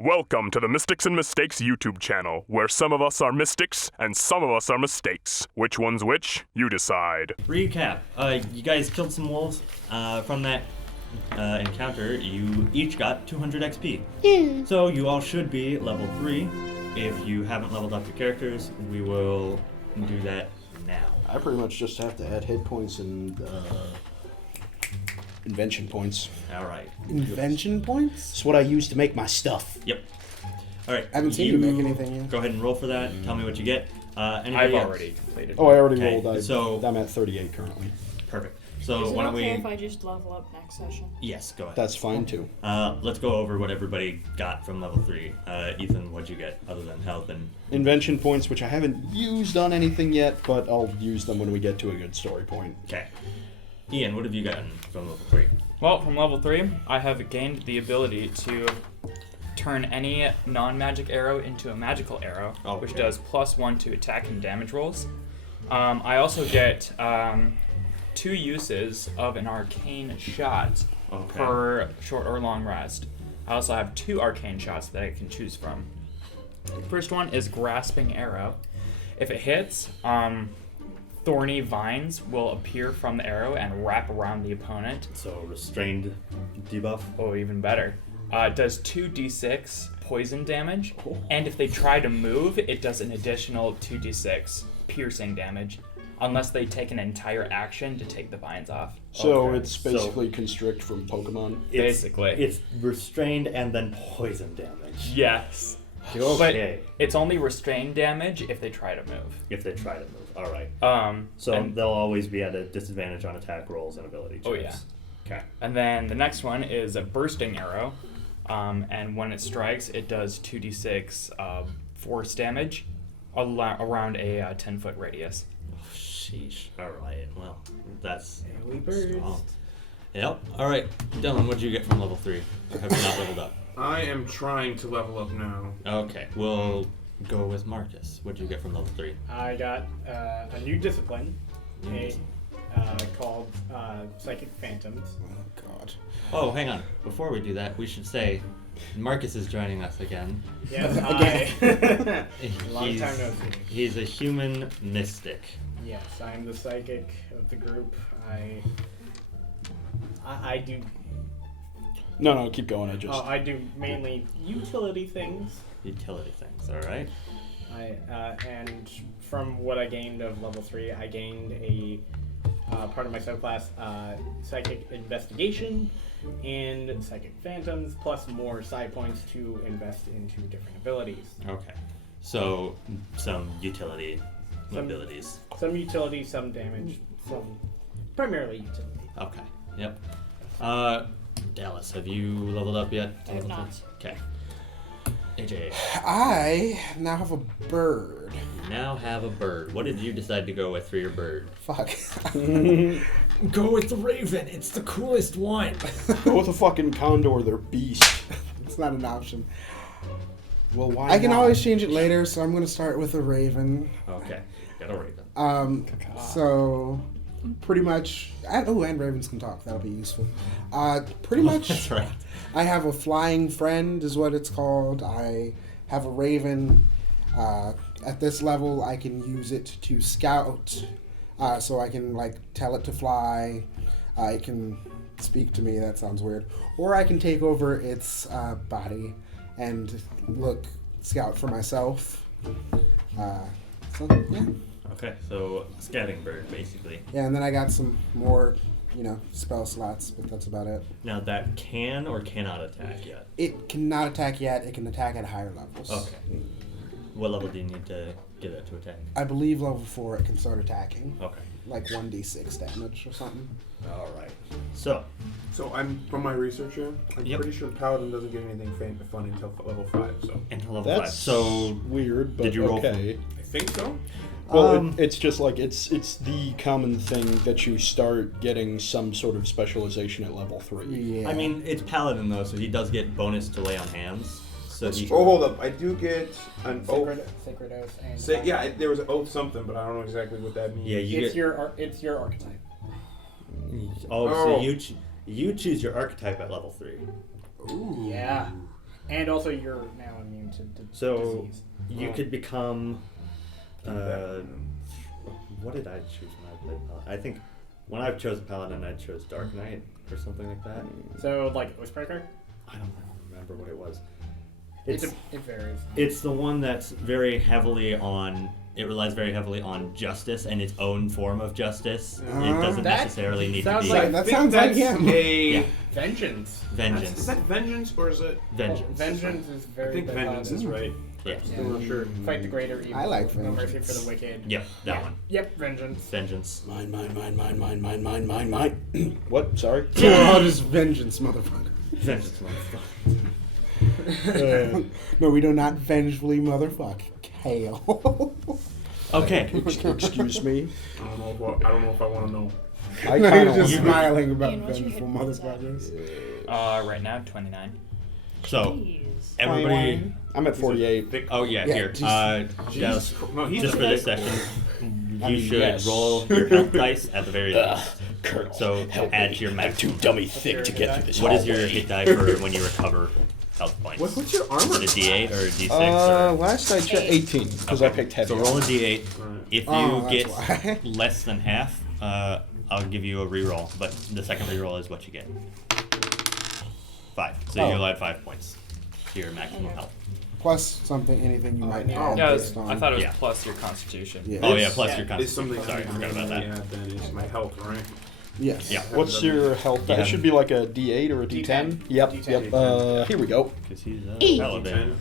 Welcome to the Mystics and Mistakes YouTube channel, where some of us are mystics and some of us are mistakes. Which one's which? You decide. Recap. You guys killed some wolves. From that encounter, you each got 200 XP. So you all should be level 3. If you haven't leveled up your characters, we will do that now. I pretty much just have to add hit points and invention points. Alright. Invention points? It's what I use to make my stuff. Yep. Alright. I haven't seen you make anything yet. Go ahead and roll for that. Tell me what you get. I've already completed. Oh, I already Okay, rolled. I'm at 38 currently. Perfect. So Is it why don't okay we... if I just level up next session? Yes, go ahead. That's fine too. Let's go over what everybody got from level 3. Ethan, what'd you get other than health and... Invention points, which I haven't used on anything yet, but I'll use them when we get to a good story point. Okay. Ian, what have you gotten from level 3? Well, from level 3, I have gained the ability to turn any non-magic arrow into a magical arrow, which does +1 to attack and damage rolls. I also get 2 uses of an arcane shot per short or long rest. I also have 2 arcane shots that I can choose from. The first one is Grasping Arrow. If it hits, thorny vines will appear from the arrow and wrap around the opponent. So, restrained debuff. Oh, even better. It does 2d6 poison damage, and if they try to move, it does an additional 2d6 piercing damage, unless they take an entire action to take the vines off. So it's basically Constrict from Pokemon. Basically. It's restrained and then poison damage. Yes. Okay. But it's only restrained damage if they try to move. If they try to move. Alright. So and- they'll always be at a disadvantage on attack rolls and ability checks. Oh, yeah. Okay. And then the next one is a Bursting Arrow, and when it strikes, it does 2d6 force damage around a 10-foot radius. Sheesh. Alright. Well, that's We birds. strong. Yep. Alright. Dylan, what'd you get from level 3? Or have you not leveled up? I am trying to level up now. Okay. We'll go with Marcus. What'd you get from level 3? I got a new discipline, called Psychic Phantoms. Oh, God. Oh, hang on. Before we do that, we should say Marcus is joining us again. Yes, Again. Long time no see. He's a human mystic. Yes, I'm the psychic of the group. I do. No, keep going. I do mainly utility things. Utility things, alright? And from what I gained of level 3, I gained a part of my subclass, Psychic Investigation and Psychic Phantoms, plus more psi points to invest into different abilities. Okay. So, some utility abilities. Some utility, some damage, some primarily utility. Okay. Yep. Dallas, have you leveled up yet? I have not. Okay. AJ, I now have a bird. you now have a bird. What did you decide to go with for your bird? Fuck. Go with the raven. It's the coolest one. Go with a fucking condor, they're beast. It's not an option. Well, why I can not? always change it later, so I'm going to start with a raven. Okay. Got a raven. So pretty much, and ravens can talk. That'll be useful. Pretty much. That's right. I have a flying friend, is what it's called. I have a raven. At this level, I can use it to scout, so I can tell it to fly. It can speak to me. That sounds weird. Or I can take over its body and scout for myself. So yeah. Okay, so scouting bird, basically. Yeah, and then I got some more, spell slots, but that's about it. Now that can or cannot attack yet? It cannot attack yet. It can attack at higher levels. Okay. What level do you need to get it to attack? I believe level 4 it can start attacking. Okay. Like 1d6 damage or something. Alright. So, I'm from my research here. I'm Yep. pretty sure Paladin doesn't get anything fun until level 5. So into level That's 5. So, weird, but did you roll? okay. I think so. Well, it's just it's the common thing that you start getting some sort of specialization at level 3. Yeah. I mean, it's Paladin though, so he does get bonus to lay on hands. So he Oh, hold up. I do get an oath. Sacred Oath and There was an oath something, but I don't know exactly what that means. Yeah, you it's get. it's your archetype. So you choose your archetype at level 3. Ooh. Yeah. And also, you're now immune to So disease. you could become. What did I choose when I played Paladin? I think when I chose Paladin, I chose Dark Knight or something like that. So, like, Oathbreaker? I don't remember what it was. It varies. It's the one that's very heavily on. It relies very heavily on justice and its own form of justice. It doesn't That necessarily need to sounds be like- That sounds like him. Yeah. Vengeance. Vengeance. Is that vengeance or is it? Vengeance. Vengeance is very I think bad. vengeance is right. Yeah. Still not sure. Fight the greater evil. I like No mercy vengeance. for the wicked. Yep, that one. Yep, vengeance. Vengeance. Mine. What? Sorry. Oh, just vengeance, motherfucker. Vengeance, motherfucker. No, we do not vengefully motherfuck. Kale. Okay. Excuse me. I don't know if I want to know. I No, kind you're just of. smiling about Ian, what's your vengeful hit points at? motherfuckers. Right now, 29. So, Jeez. everybody. I'm at 48. Oh, yeah, Yeah, here. just- No, he's Just for the this best. session, you I mean, should yes. roll your health dice at the very least. Colonel, So, add to your max. too dummy thick to get through this. What is your hit die for when you recover health points? What's your armor? Is it a D8 or a D6? or... Last I checked, 18 because I picked heavy. So roll a D8. If you Oh, that's get why. less than half, I'll give you a reroll. But the second reroll is what you get. 5. So Oh. you'll add 5 points to your maximum health. Plus something, anything you might yeah. add Yeah, based on. I thought it was Yeah. plus your constitution. Yeah. Oh yeah, plus Yeah. your It's constitution. something Sorry, I forgot about that. Yeah, then it's my health, right? Yes. Yeah. What's your health? Yeah. It should be like a D8 or a D10. Yep. D10. Yep. Here we go. Because he's a Ten. paladin.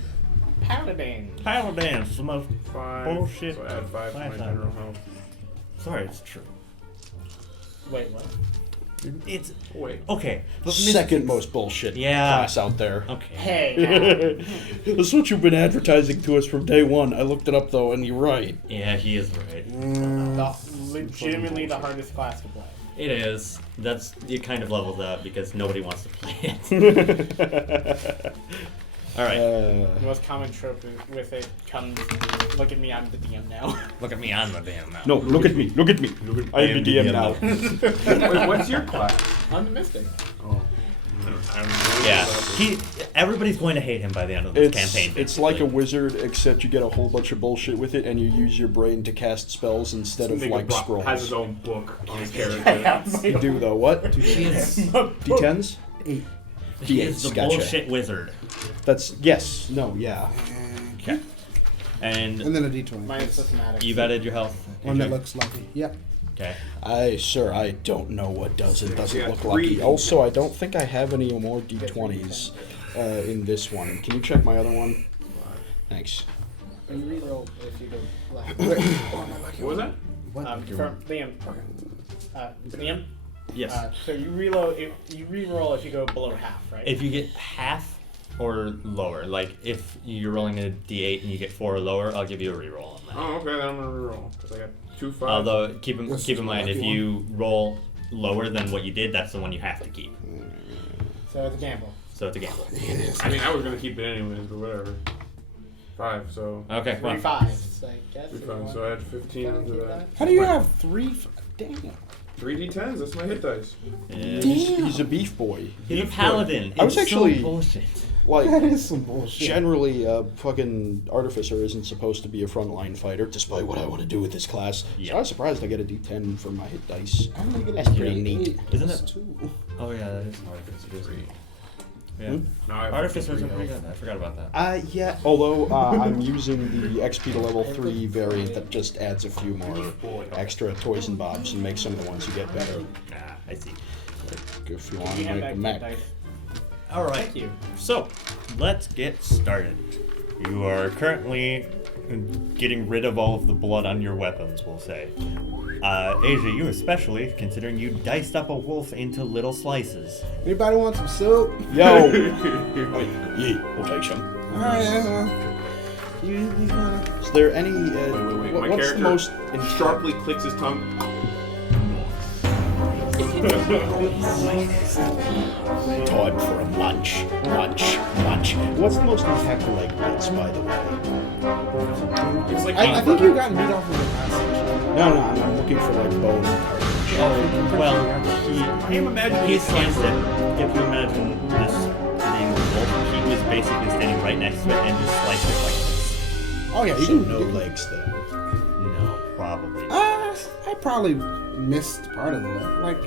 Paladin. Paladin's the most 5. bullshit. So add 5 to my Five general health. Sorry, it's true. Wait, what? It's Wait. okay. But Second most bullshit Yeah. class out there. Okay. Hey. That's what you've been advertising to us from day one. I looked it up though, and you're right. Yeah, he is right. Legitimately the hardest class to play. It is. That's it. Kind of levels out because nobody wants to play it. All right. The most common trope with it comes, look at me, I'm the DM now. Look at me on the damn now. No, look at me. Look at me. I am the DM now. Wait, what's your class? I'm the mystic. Oh. Yeah. Everybody's going to hate him by the end of this campaign. It's like a wizard, except you get a whole bunch of bullshit with it, and you use your brain to cast spells instead of like scrolls. Has his own book on his character. You do though. What? He is, D10s? Eight. he is the Gotcha. bullshit wizard. That's yes. No. Yeah. Okay. And And then a D20. Minus systematics. you've added your health. One that looks lucky. Yep. Okay. Sir, I don't know what does and doesn't Yeah, look 3. lucky. Also, I don't think I have any more D20s in this one. Can you check my other one? Thanks. You reroll if you go left. What was that? From Liam. Liam? Yes. So you reload. You reroll if you go below half, right? If you get half or lower, like if you're rolling a D8 and you get 4 or lower, I'll give you a reroll on that. Oh, okay, then I'm gonna reroll because I got 2 5. Although keep in This is mind, a if lucky you roll lower than what you did, that's the one you have to keep. So it's a gamble. So it's a gamble. I mean, I was gonna keep it anyways, but whatever. 5, so. Okay, 3 well, 5s, I guess. 3 if you 5, want. so I add 15 to that. How do you have 3? Damn. 3 D10s, that's my hit dice. He's a beef boy. he's a paladin. I was It's actually- so bullshit. Like, That is some bullshit. generally, a fucking artificer isn't supposed to be a frontline fighter, despite what I want to do with this class. Yeah. So I was surprised I get a D10 for my hit dice. I'm gonna get That's a pretty neat. 8 Isn't plus it? 2. Oh yeah, that is artificer. Yeah. Hmm? No, I have Artificers 53 are pretty health. good. I forgot about that. Yeah. Although I'm using the XP to level 3 variant that just adds a few more extra toys and bobs and makes some of the ones you get better. I see. Like if you want You to hand make a back mech. that dice. All right. Thank you. So, let's get started. You are currently getting rid of all of the blood on your weapons, we'll say. Asia, you especially, considering you diced up a wolf into little slices. Anybody want some soup? Yo! Yeah, we'll take some. Alright, he's gonna. Is there any? Wait. My What's the character most sharply clicks his tongue. time for a munch? Munch. What's the most impactful leg bits, by the way? It's like I think you got meat off of the last section. No, I'm looking for like bone cartilage. Oh, well, he sliced it. If you imagine this being the wolf, he was basically standing right next to it and just slice it like this. Oh yeah, you So can no do legs then. No, probably. I probably missed part of the way. Like,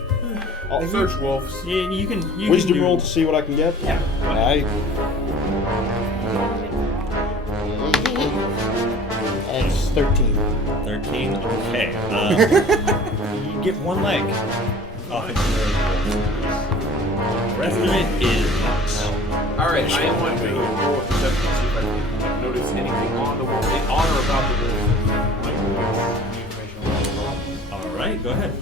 I'll search wolves. Yeah, you can. Wisdom can do, roll to see what I can get. Yeah. Aye. it's 13. 13. Okay. You get one leg off of your. The rest of it is marks. Alright, I want to roll a perception to see if I can notice anything on the wolf, on or about the wolf. Like, any information on the wolf. All right, go ahead.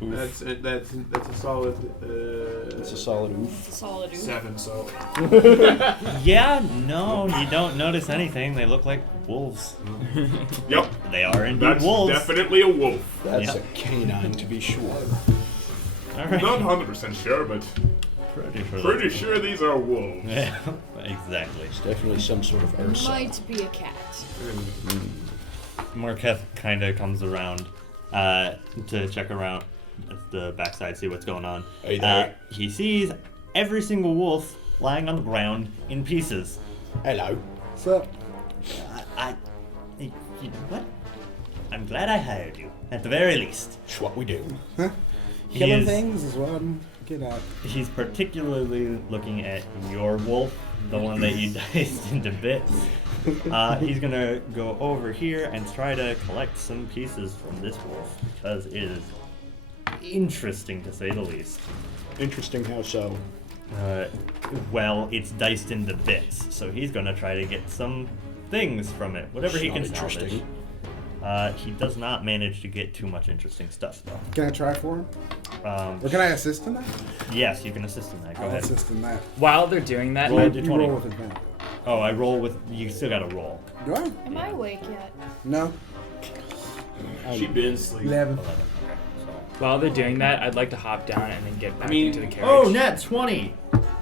20. That's a solid. It's a solid oof. Solid oof. 7. So Yeah, no, you don't notice anything. They look like wolves. Yep, They are indeed that's wolves. definitely a wolf. That's Yeah. a canine to be sure. All right. Not 100% sure, but pretty sure these are wolves. Yeah, exactly. It's definitely some sort of Ursa. Might be a cat. Marketh kind of comes around to check around at the backside, see what's going on. Hey there. He sees every single wolf lying on the ground in pieces. Hello. So, You know what? I'm glad I hired you, at the very least. It's what we do. killing He's- things is what I'm good at. He's particularly looking at your wolf, the one that you diced into bits. He's gonna go over here and try to collect some pieces from this wolf, because it is interesting to say the least. Interesting how so. Well, it's diced into bits, so he's gonna try to get some things from it, whatever he Not can salvage. interesting. He does not manage to get too much interesting stuff, though. Can I try for him? Or can I assist in that? Yes, you can assist in that. Go I'll ahead. assist in that. While they're doing that, Roll I- d20. You roll with advantage. Oh, I roll with. You still gotta roll. Do I? Am I awake yet? No. she been asleep. 11. 11. Okay. So. while they're doing that, I'd like to hop down and then get back into the carriage. Oh, net 20!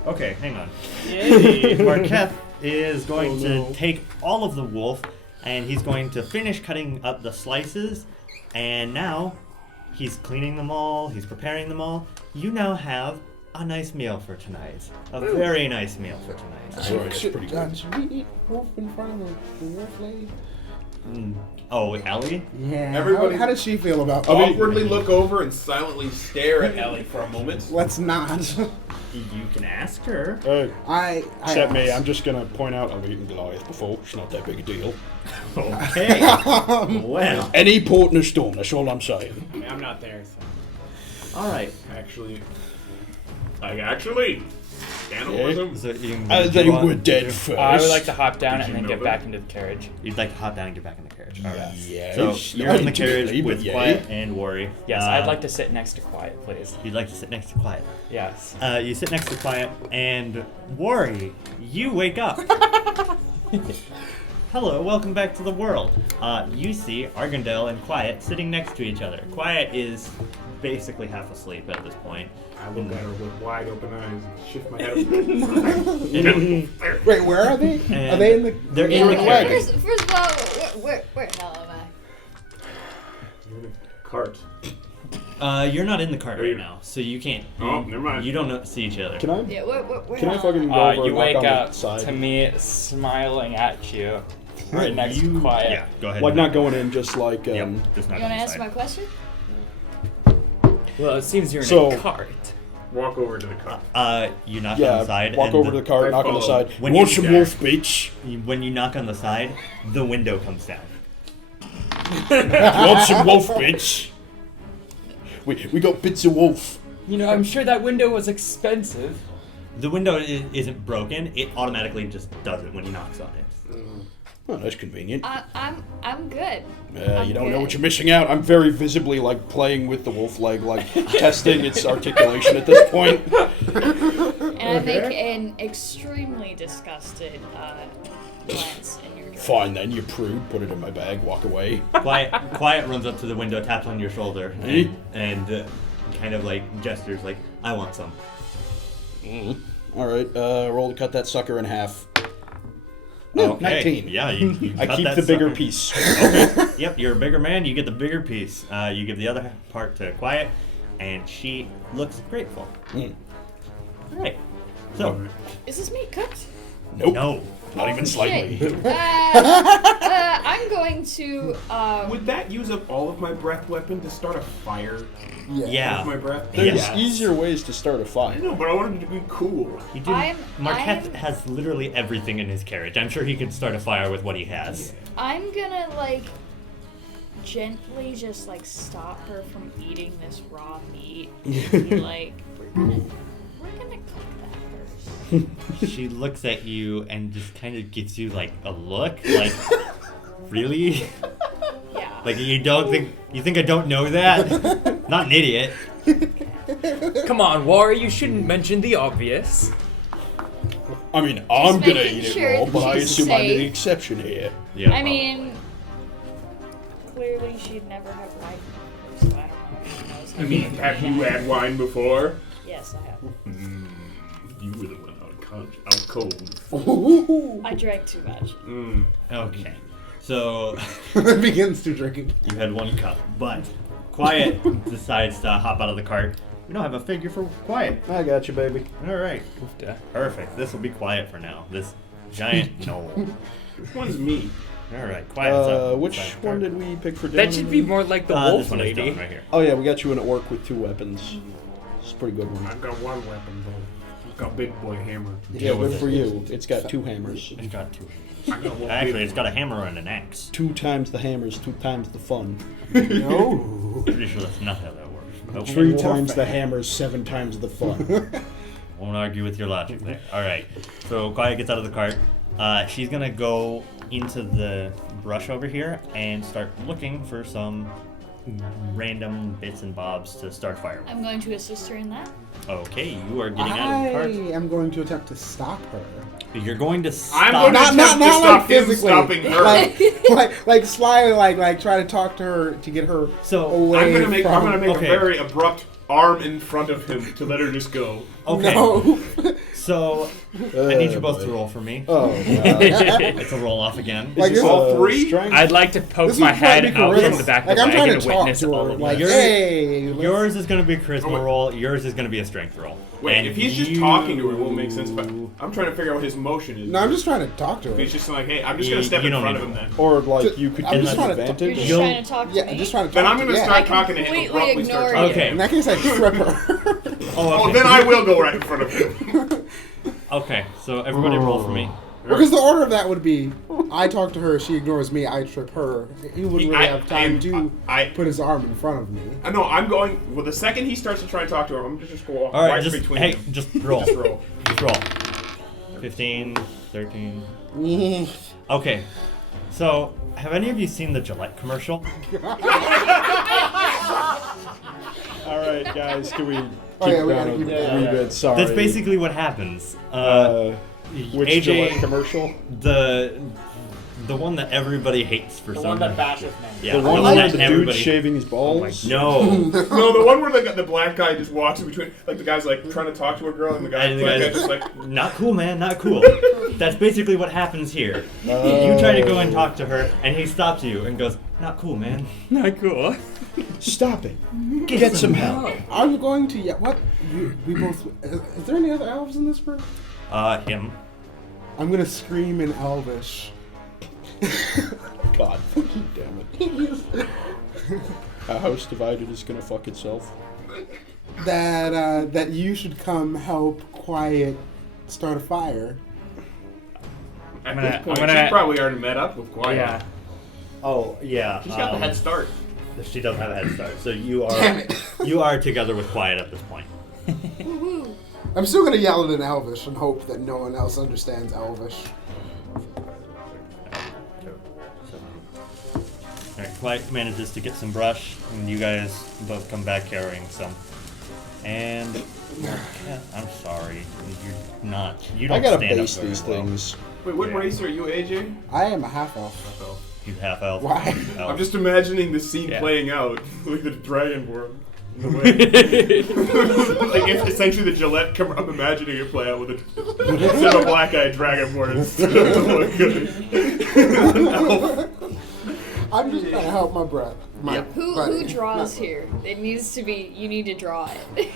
Okay, hang on. Yay! Marketh is going to take all of the wolf and he's going to finish cutting up the slices. And now he's cleaning them all, he's preparing them all. You now have a nice meal for tonight. A very nice meal for tonight. Sorry, that's pretty good. Should we eat wolf in front of the wolf lady? Oh, Ellie? Yeah. Everybody- How does she feel about Awkwardly look over and silently stare at Ellie for a moment. Let's not. You can ask her. I Except me, asked. I'm just gonna point out I've eaten Goliath before. It's not that big a deal. Okay. Well, Any port in a storm, that's all I'm saying. I mean, I'm not there, so. alright. Actually, Cannibalism? So you can They were dead first. I would like to hop down Did and you then know get that? back into the carriage. You'd like to hop down and get back in the carriage. Alright. Yes. So you're in the Not carriage intimately, with but yay. Quiet and Worry. Yes, I'd like to sit next to Quiet, please. You'd like to sit next to Quiet. Yes. You sit next to Quiet and Worry. You wake up. Hello, welcome back to the world. You see Argandale and Quiet sitting next to each other. Quiet is basically half asleep at this point. I look at her with wide open eyes and shift my head. Wait, where are they? And Are they in the? they're in the carriage. First of all, where the hell am Cart. You're not in the cart Are right you- now, so you can't. Oh, never mind. You don't see each other. Can I? I? Yeah, where Can I the hell fucking am go over You and wake knock on up the side? to me smiling at you, right next to Quiet. Yeah, go ahead. Like not going in, just like Yep, just I? not You want to answer inside. my question? Well, it seems you're in So- a cart. Walk over to the cart. You knock on the yeah. side. Walk and over to the cart, I knock on the follow. side. When Want you- some Yeah. wolf, bitch? When you knock on the side, the window comes down. Want some wolf, bitch? We got bits of wolf. You know, I'm sure that window was expensive. The window isn't broken. It automatically just does it when he knocks on it. Oh, that's convenient. I'm good. You don't know what you're missing out. I'm very visibly like playing with the wolf leg, like testing its articulation at this point. And I make an extremely disgusted glance in your direction. Fine then, you prude. Put it in my bag. Walk away. Quiet runs up to the window, taps on your shoulder, Eh? and kind of like gestures like, "I want some." All right. Roll to cut that sucker in half. Okay. 19. Yeah, you I cut keep that the bigger sucker. piece. Okay. Yep, you're a bigger man. You get the bigger piece. You give the other part to Quiet, and she looks grateful. Mm. All right. So, Is this meat cooked? Nope. no. Not even slightly. Shit. I'm going to. Would that use up all of my breath weapon to start a fire Yeah. with my breath? There's Yes. easier ways to start a I fire. know, but I wanted it to be cool. He do. I'm- Marketh has literally everything in his carriage. I'm sure he could start a fire with what he has. I'm gonna like gently just like stop her from eating this raw meat. Be like, we're gonna cook that first. She looks at you and just kind of gives you like a look, like, really? Yeah. Like you think I don't know that? Not an idiot. Come on, War, you shouldn't mention the obvious. I mean, I'm gonna making eat it sure raw, but I she's assume I'm the safe. exception here. Yeah. I mean, clearly she'd never have wine before, so I don't know if she knows. I mean, have you had wine before? Yes, I have. You were the one out cold. I drank too much. Okay. So Begins to drink. you had one cup, but Quiet decides to hop out of the cart. We don't have a figure for Quiet. I got you, baby. All right. Perfect. This will be Quiet for now. This giant knoll. Which one's me? All right. Quiet's up. Which Beside the one cart. did we pick for Dylan? That should be more like the This wolf one is lady. Dylan right here. Oh yeah, we got you an orc with 2 weapons. It's a pretty good one. I've got one weapon, though. I've got big boy hammer. Yeah, with good it. for you. It's got 2 hammers. It's got 2. I got one Actually, big it's got a hammer and an axe. 2 times the hammers, 2 times the fun. No. Pretty sure that's not how that works. Nope. 3 times the hammers, 7 times the fun. Won't argue with your logic there. All right. So Quiet gets out of the cart. She's gonna go into the brush over here and start looking for some random bits and bobs to start fire. I'm going to assist her in that. Okay, you are getting out of the I cart. am going to attempt to stop her. You're going to stop. I'm going to Not attempt to like stop him physically. stopping her. Like slyly, like try to talk to her to get her So, away I'm gonna make from. a Okay. very abrupt arm in front of him to let her just go. Okay. No. So I need you both to roll for me. Oh, God. It's a roll off again. Like Is this- all 3? strength? I'd like to poke This my would probably head be out charisma. from the back Like of I'm the trying wagon to to talk witness to all her. of Like, this. hey, let's- Yours is going to be a charisma Oh, wait. roll. Yours is going to be a strength roll. Wait, And if he's just you- talking to her, it won't make sense. But I'm trying to figure out what his motion is. No, I'm just trying to talk to If her. he's just like, hey, I'm just You- gonna step you in don't front need of him to- then. Or like you could I'm get just an trying to- You're advantage. just You'll- trying to talk to Yeah, me. just trying to Then talk I'm to gonna yeah. start I talking to him. completely Abruptly start ignore talking. you. Okay. In that case, I trip her. Oh, Oh, then I will go right in front of him. Okay, so everybody roll for me. Because the order of that would be, I talk to her, she ignores me, I trip her. He wouldn't really have time to put his arm in front of me. I know. I'm going. Well, the second he starts to try and talk to her, I'm gonna just go All right, right just between hey, them. just roll. Just roll. Just roll. 15, 13. Okay, so have any of you seen the Gillette commercial? All right, guys, can we keep Oh, yeah, we down gotta a keep it wee down. bit? Sorry. That's basically what happens. Which AJ Gillette commercial? the one that everybody hates for The some one that reason. bashes me. Yeah, The one that where the dude everybody. shaving his balls? No. No, the one where the black guy just walks in between, like the guy's like trying to talk to a girl, and the guy, And the black guy's- guy just like. Not cool, man. Not cool. That's basically what happens here. You try to go and talk to her, and he stops you and goes, "Not cool, man. Not cool. Stop it. Get some help. I'm going to, what? We both, is there any other elves in this group? Him. I'm going to scream in Elvish. God fucking damn it. A house divided is gonna fuck itself. That you should come help Quiet start a fire. At gonna- this point, I'm gonna- she's probably already met up with Quiet. Yeah. Oh yeah. She's got the head start. She does have a head start. So you Damn are it. you are together with Quiet at this point. Woohoo. I'm still going to yell it in Elvish and hope that no one else understands Elvish. Alright, Quiet manages to get some brush, and you guys both come back carrying some. And I'm sorry, you're not. You don't I gotta stand base up very these well. things. Wait, what Yeah. race are you, AJ? I am a half-elf. You half elf. Why? Elf. I'm just imagining the scene Yeah. playing out, like the Dragonborn. The way, like it's essentially the Gillette cover. I'm imagining it play out with instead of a black-eyed dragonborn instead of an elf. I'm just trying to help my brother. Who draws here? It needs to be. You need to draw it.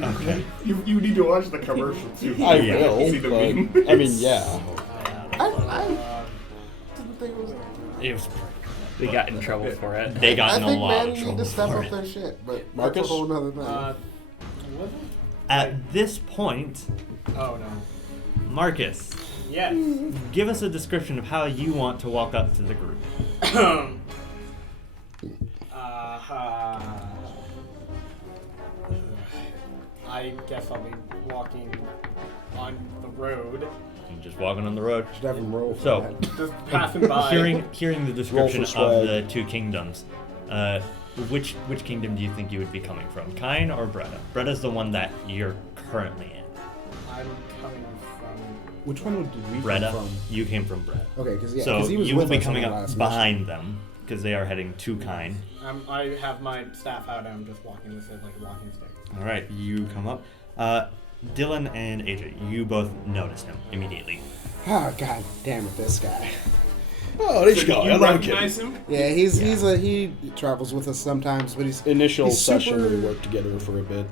Okay. You need to watch the commercial too. I Yeah. will, See the but, meme. I mean, yeah. I didn't think it was. It was. They got in trouble for it. They got I in a think lot men of need trouble to step for up it. their shit, but that's Marcus? a whole nother thing. Was it? At this point, Oh no. Marcus, Yes. give us a description of how you want to walk up to the group. I guess I'll be walking on the road, You're just walking on the road. Should have him roll for So, that. just passing by. hearing the description Roll for of swag. the two kingdoms, which kingdom do you think you would be coming from, Kine or Bretta? Bretta's the one that you're currently in. I'm coming from. Which one did we Bretta, come from? you came from Bretta. Okay, because yeah, So 'cause he was you will with be us on coming the up last behind them because they are heading to Kine. I have my staff out and I'm just walking with it like a walking stick. All right, you come up. Dylan and AJ, you both notice him immediately. mission. Oh god damn it, this guy. Oh, this guy, I You like him. recognize him? Yeah, he travels with us sometimes, but he's Initial he's session, super- we worked together for a bit.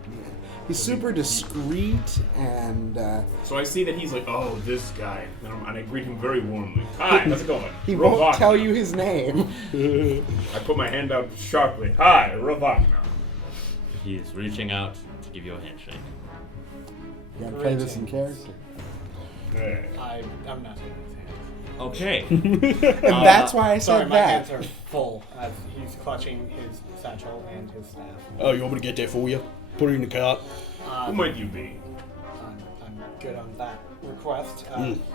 He's super discreet and So I see that he's like, oh, this guy, and I greet him very warmly. Hi, how's it going? he won't Ravak. tell you his name. I put my hand out sharply. Hi, Ravak now. He's reaching out to give you a handshake. You gotta play this in character. Hey. I'm not taking his hands. Okay. And that's why I Sorry, said my that. hands are full as he's clutching his satchel and his staff. Oh, you want me to get there for you? Put it in the cart. Who might you be? I'm good on that request.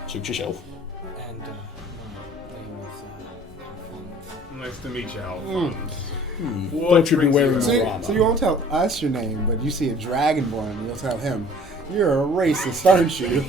Suit yourself. And my name is Alphonse. Nice to meet you, Alphonse. Don't you be wearing So, a so you won't tell us your name, but you see a dragonborn and you'll tell him, "You're a racist, aren't you?"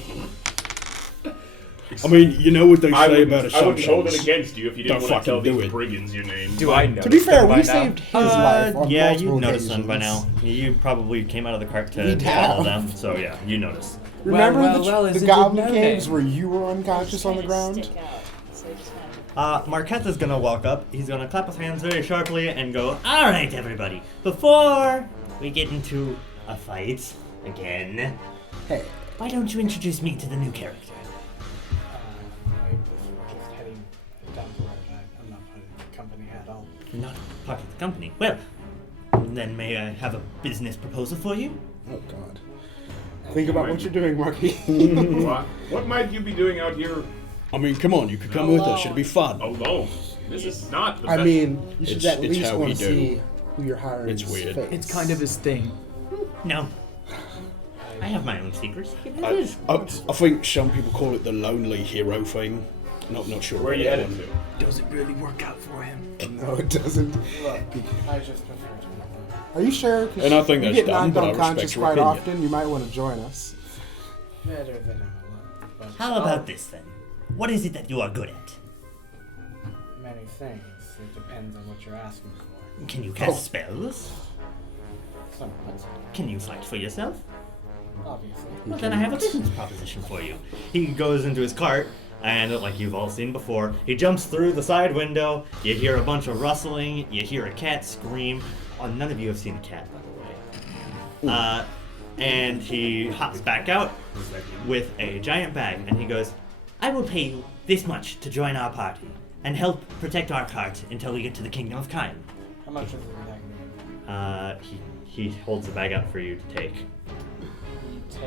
I mean, you know what they I say wouldn't, about I wouldn't hold it assumptions. against you if you didn't Don't want to tell fucking do these it. brigands your name. Do I know? To be fair, them by we now? saved his life on yeah, you multiple noticed them by now. occasions. You probably came out of the cart to We'd follow have. them, so yeah, you noticed. Remember well, is the it goblin no caves name? where you were unconscious on the Kinda ground? Stick out, so just kind of- Marketh is gonna walk up. He's gonna clap his hands very sharply and go, "All right, everybody. Before we get into a fight again, Hey, why don't you introduce me to the new character?" I was just heading down the road. I'm not part of the company at all. Not part of the company. Well, then may I have a business proposal for you? oh god. Think about what you're doing, Marky. What might you be doing out here I mean, come on, you could come with us. It'd be fun. alone? This is not the I best. mean, you should It's- at it's least how want we to do. see who you're hiring. It's weird. face. It's kind of his thing. No. I have my own secrets. I think some people call it the lonely hero thing. Not sure. Where are about you that headed one. to? Does it really work out for him? No, it doesn't. Look, I just prefer to be alone. Are you sure? 'Cause And I think you that's get dumb, knocked but I respect unconscious your quite opinion. often. You might want to join us. Better than I'm alone. But How about this then? What is it that you are good at? many things. It depends on what you're asking for. Can you cast spells? Somewhat, Can you fight for yourself? obviously. Well, then I have a business proposition for you. He goes into his cart, and like you've all seen before, he jumps through the side window. You hear a bunch of rustling. You hear a cat scream. Oh, none of you have seen a cat, by the way. And he hops back out with a giant bag, and he goes, "I will pay you this much to join our party and help protect our cart until we get to the Kingdom of Kine." How much is it exactly? He holds the bag out for you to take. He takes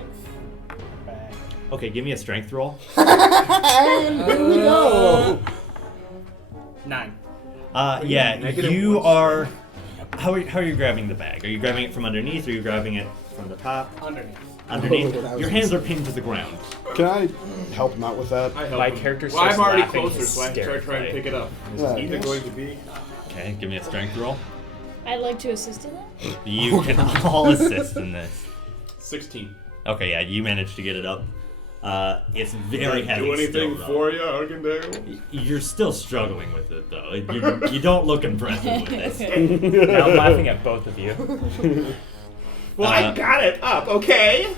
the bag. Okay, give me a strength roll. And here we go. 9. Yeah, negative you one. are. How are you grabbing the bag? Are you grabbing it from underneath, or are you grabbing it from the top? Underneath. Underneath. Oh, that was Your hands are pinned to the ground. Can I help him out with that? I help My him. character Well, I'm starts already laughing closer, so I can start trying to hysterically. pick it up. Is Yeah. either going to be? Okay, give me a strength roll. I'd like to assist in that. You can all assist in this. 16. Okay, yeah, you managed to get it up. It's very heavy. Do anything still, for you, Argendale? You're still struggling with it, though. You don't look impressive with this. Now I'm laughing at both of you. Well, I got it up, okay?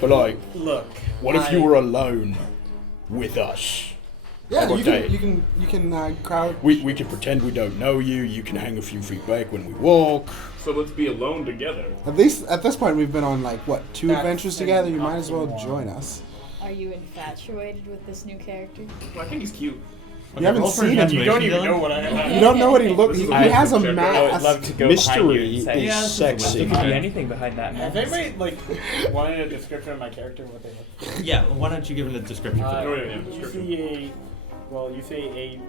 But like, Look. what if you were alone with us? Yeah, Okay. you can crowd. We can pretend we don't know you. You can hang a few feet back when we walk. So let's be alone together. At least at this point, we've been on like what 2 That's adventures together. You might as well more. join us. Are you infatuated with this new character? Well, I think he's cute. You haven't roll for seen him. infatuation. You don't even Dylan? know what I am. You don't know what he looks. This He is a has a wisdom check. I would mask. love to go Mystery behind you and say, is Yeah, sexy. there could be anything behind that Has mask. anybody wanted a description of my character? What they look like? Yeah, why don't you give him the description for that? Oh, yeah, You description. see you see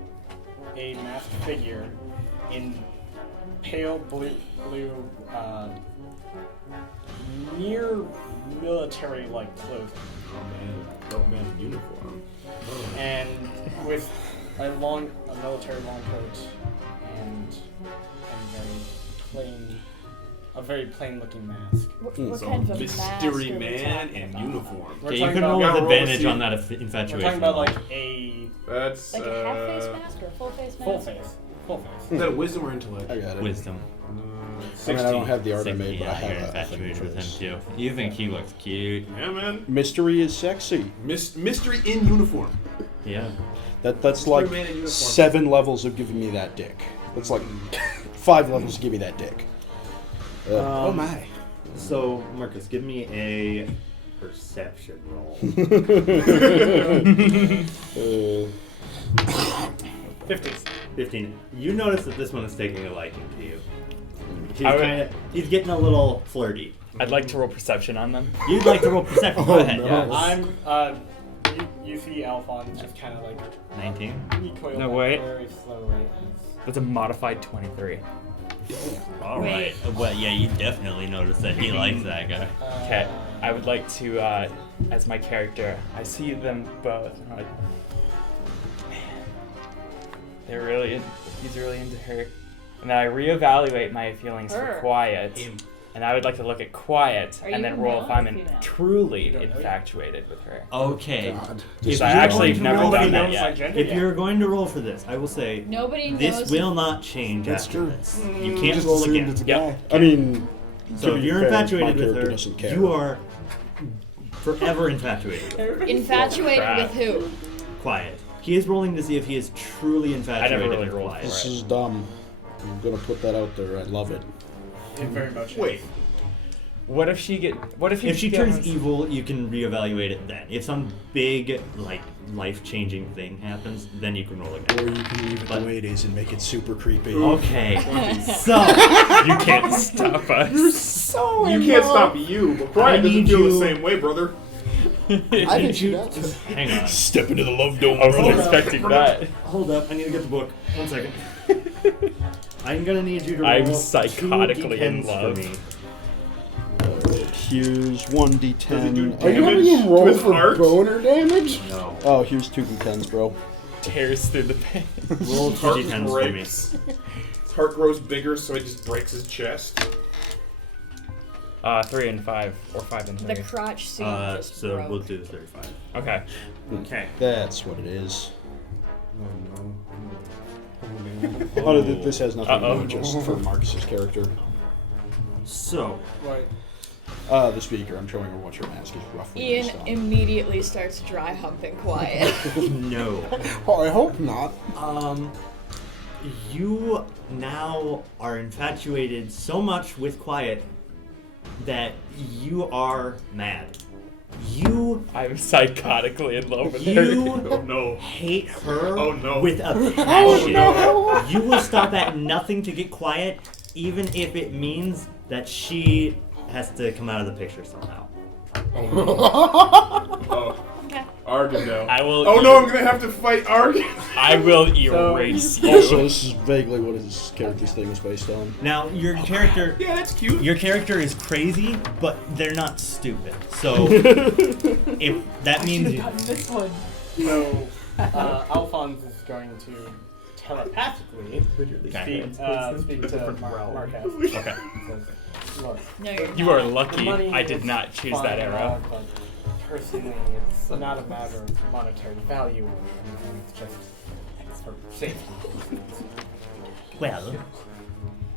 a masked figure in pale blue, near military-like clothing, Oh man in uniform. and with a military long coat and a very plain-looking mask. What Mm. kind of a Mystery mask are we man talking in about? uniform. We're Okay, you talking can about- roll with gotta roll to advantage see- on that We're infatuation. talking about roll. like a That's Like a half-face mask or a full-face mask? full face. Full face. Is that a wisdom or intellect? I got it. Wisdom. I mean, I don't have the art I made, but I Yeah, have you're a thing infatuated for with this. him too. You think he looks cute? Yeah, man. Mystery is sexy. Mystery in uniform. Yeah. That's like man in uniform. 7 levels of giving me that dick. That's like 5 levels to give me that dick. Oh my! So, Marcus, give me a perception roll. 50s. 15. You notice that this one is taking a liking to you. I would- He's getting a little flirty. I'd like to roll perception on them. You'd like to roll perception. Go ahead. no. Yeah. I'm you see Alphonse just kind of like 19. recoil No, back wait. very slowly. That's a modified 23. All right. Well, yeah, you definitely notice that he likes that guy. Okay, I would like to, as my character, I see them both. And I'm like, man, he's really into her. And then I reevaluate my feelings for Her. Quiet. And I would like to look at Quiet Are and you then roll male if or I'm female? truly don't know yet. infatuated with her. Okay. God. If I you're actually going to never roll done for that this- yet. gender If yet. you're going to roll for this, I will say Nobody this knows. will not change That's after true. this. You can't Just roll assumed again. it's a Yep. guy. I mean, So to be you're fair, infatuated my with character her. doesn't care. You are forever infatuated with her. Infatuated Crap. with who? Quiet. He is rolling to see if he is truly infatuated really with rolled Quiet. for This is dumb. I'm gonna put that out there. I love it. It very much. Wait. What if she If she turns becomes- evil, you can reevaluate it then. If some big, like, life-changing thing happens, then you can roll Or again. you can leave it But- the way it is and make it super creepy. Okay. So, You can't stop us. So You can't stop you, but Brian I doesn't need feel you- the same way, brother. I think she does. hang on. Step into the love dome. I wasn't brother. expecting that. Hold up, I need to get the book. 1 second. I'm gonna need you to roll I'm 2 psychotically in D10s love. for me. Here's 1d10. Are you having Damage him roll to his for heart? boner damage? No. Oh, here's 2d10s, bro. Tears through the pain. Roll 2 Heart D10s for me. breaks. His heart grows bigger, so it just breaks his chest. 3 and 5, or 5 and 3. The crotch scene just So broke. we'll do the 35. Okay. Okay. That's what it is. Oh no. Oh, no, this has nothing to Uh-oh. do just for Marcus's character. So, Right. The speaker, I'm showing her what your mask is roughly Ian based on. immediately starts dry humping Quiet. no. Oh, I hope not. You now are infatuated so much with Quiet that you are mad. You I'm psychotically in love with her. Oh no. hate her Oh, no. with a Oh, passion. no. You will stop at nothing to get Quiet, even if it means that she has to come out of the picture somehow. Oh. Okay. Argendale. I will. Oh no, I'm gonna have to fight Argendale. I will erase you. Also, this is vaguely what his character's thing is based on. Now, your character Yeah, that's cute. Your character is crazy, but they're not stupid. So, if that means So, Alphonse is going to telepathically speak to Marketh. okay. He says, "Look, No, you're You not. are lucky the money I did is not choose fine that and arrow. all, but personally, it's not a matter of monetary value or anything. It's just for safety. Well,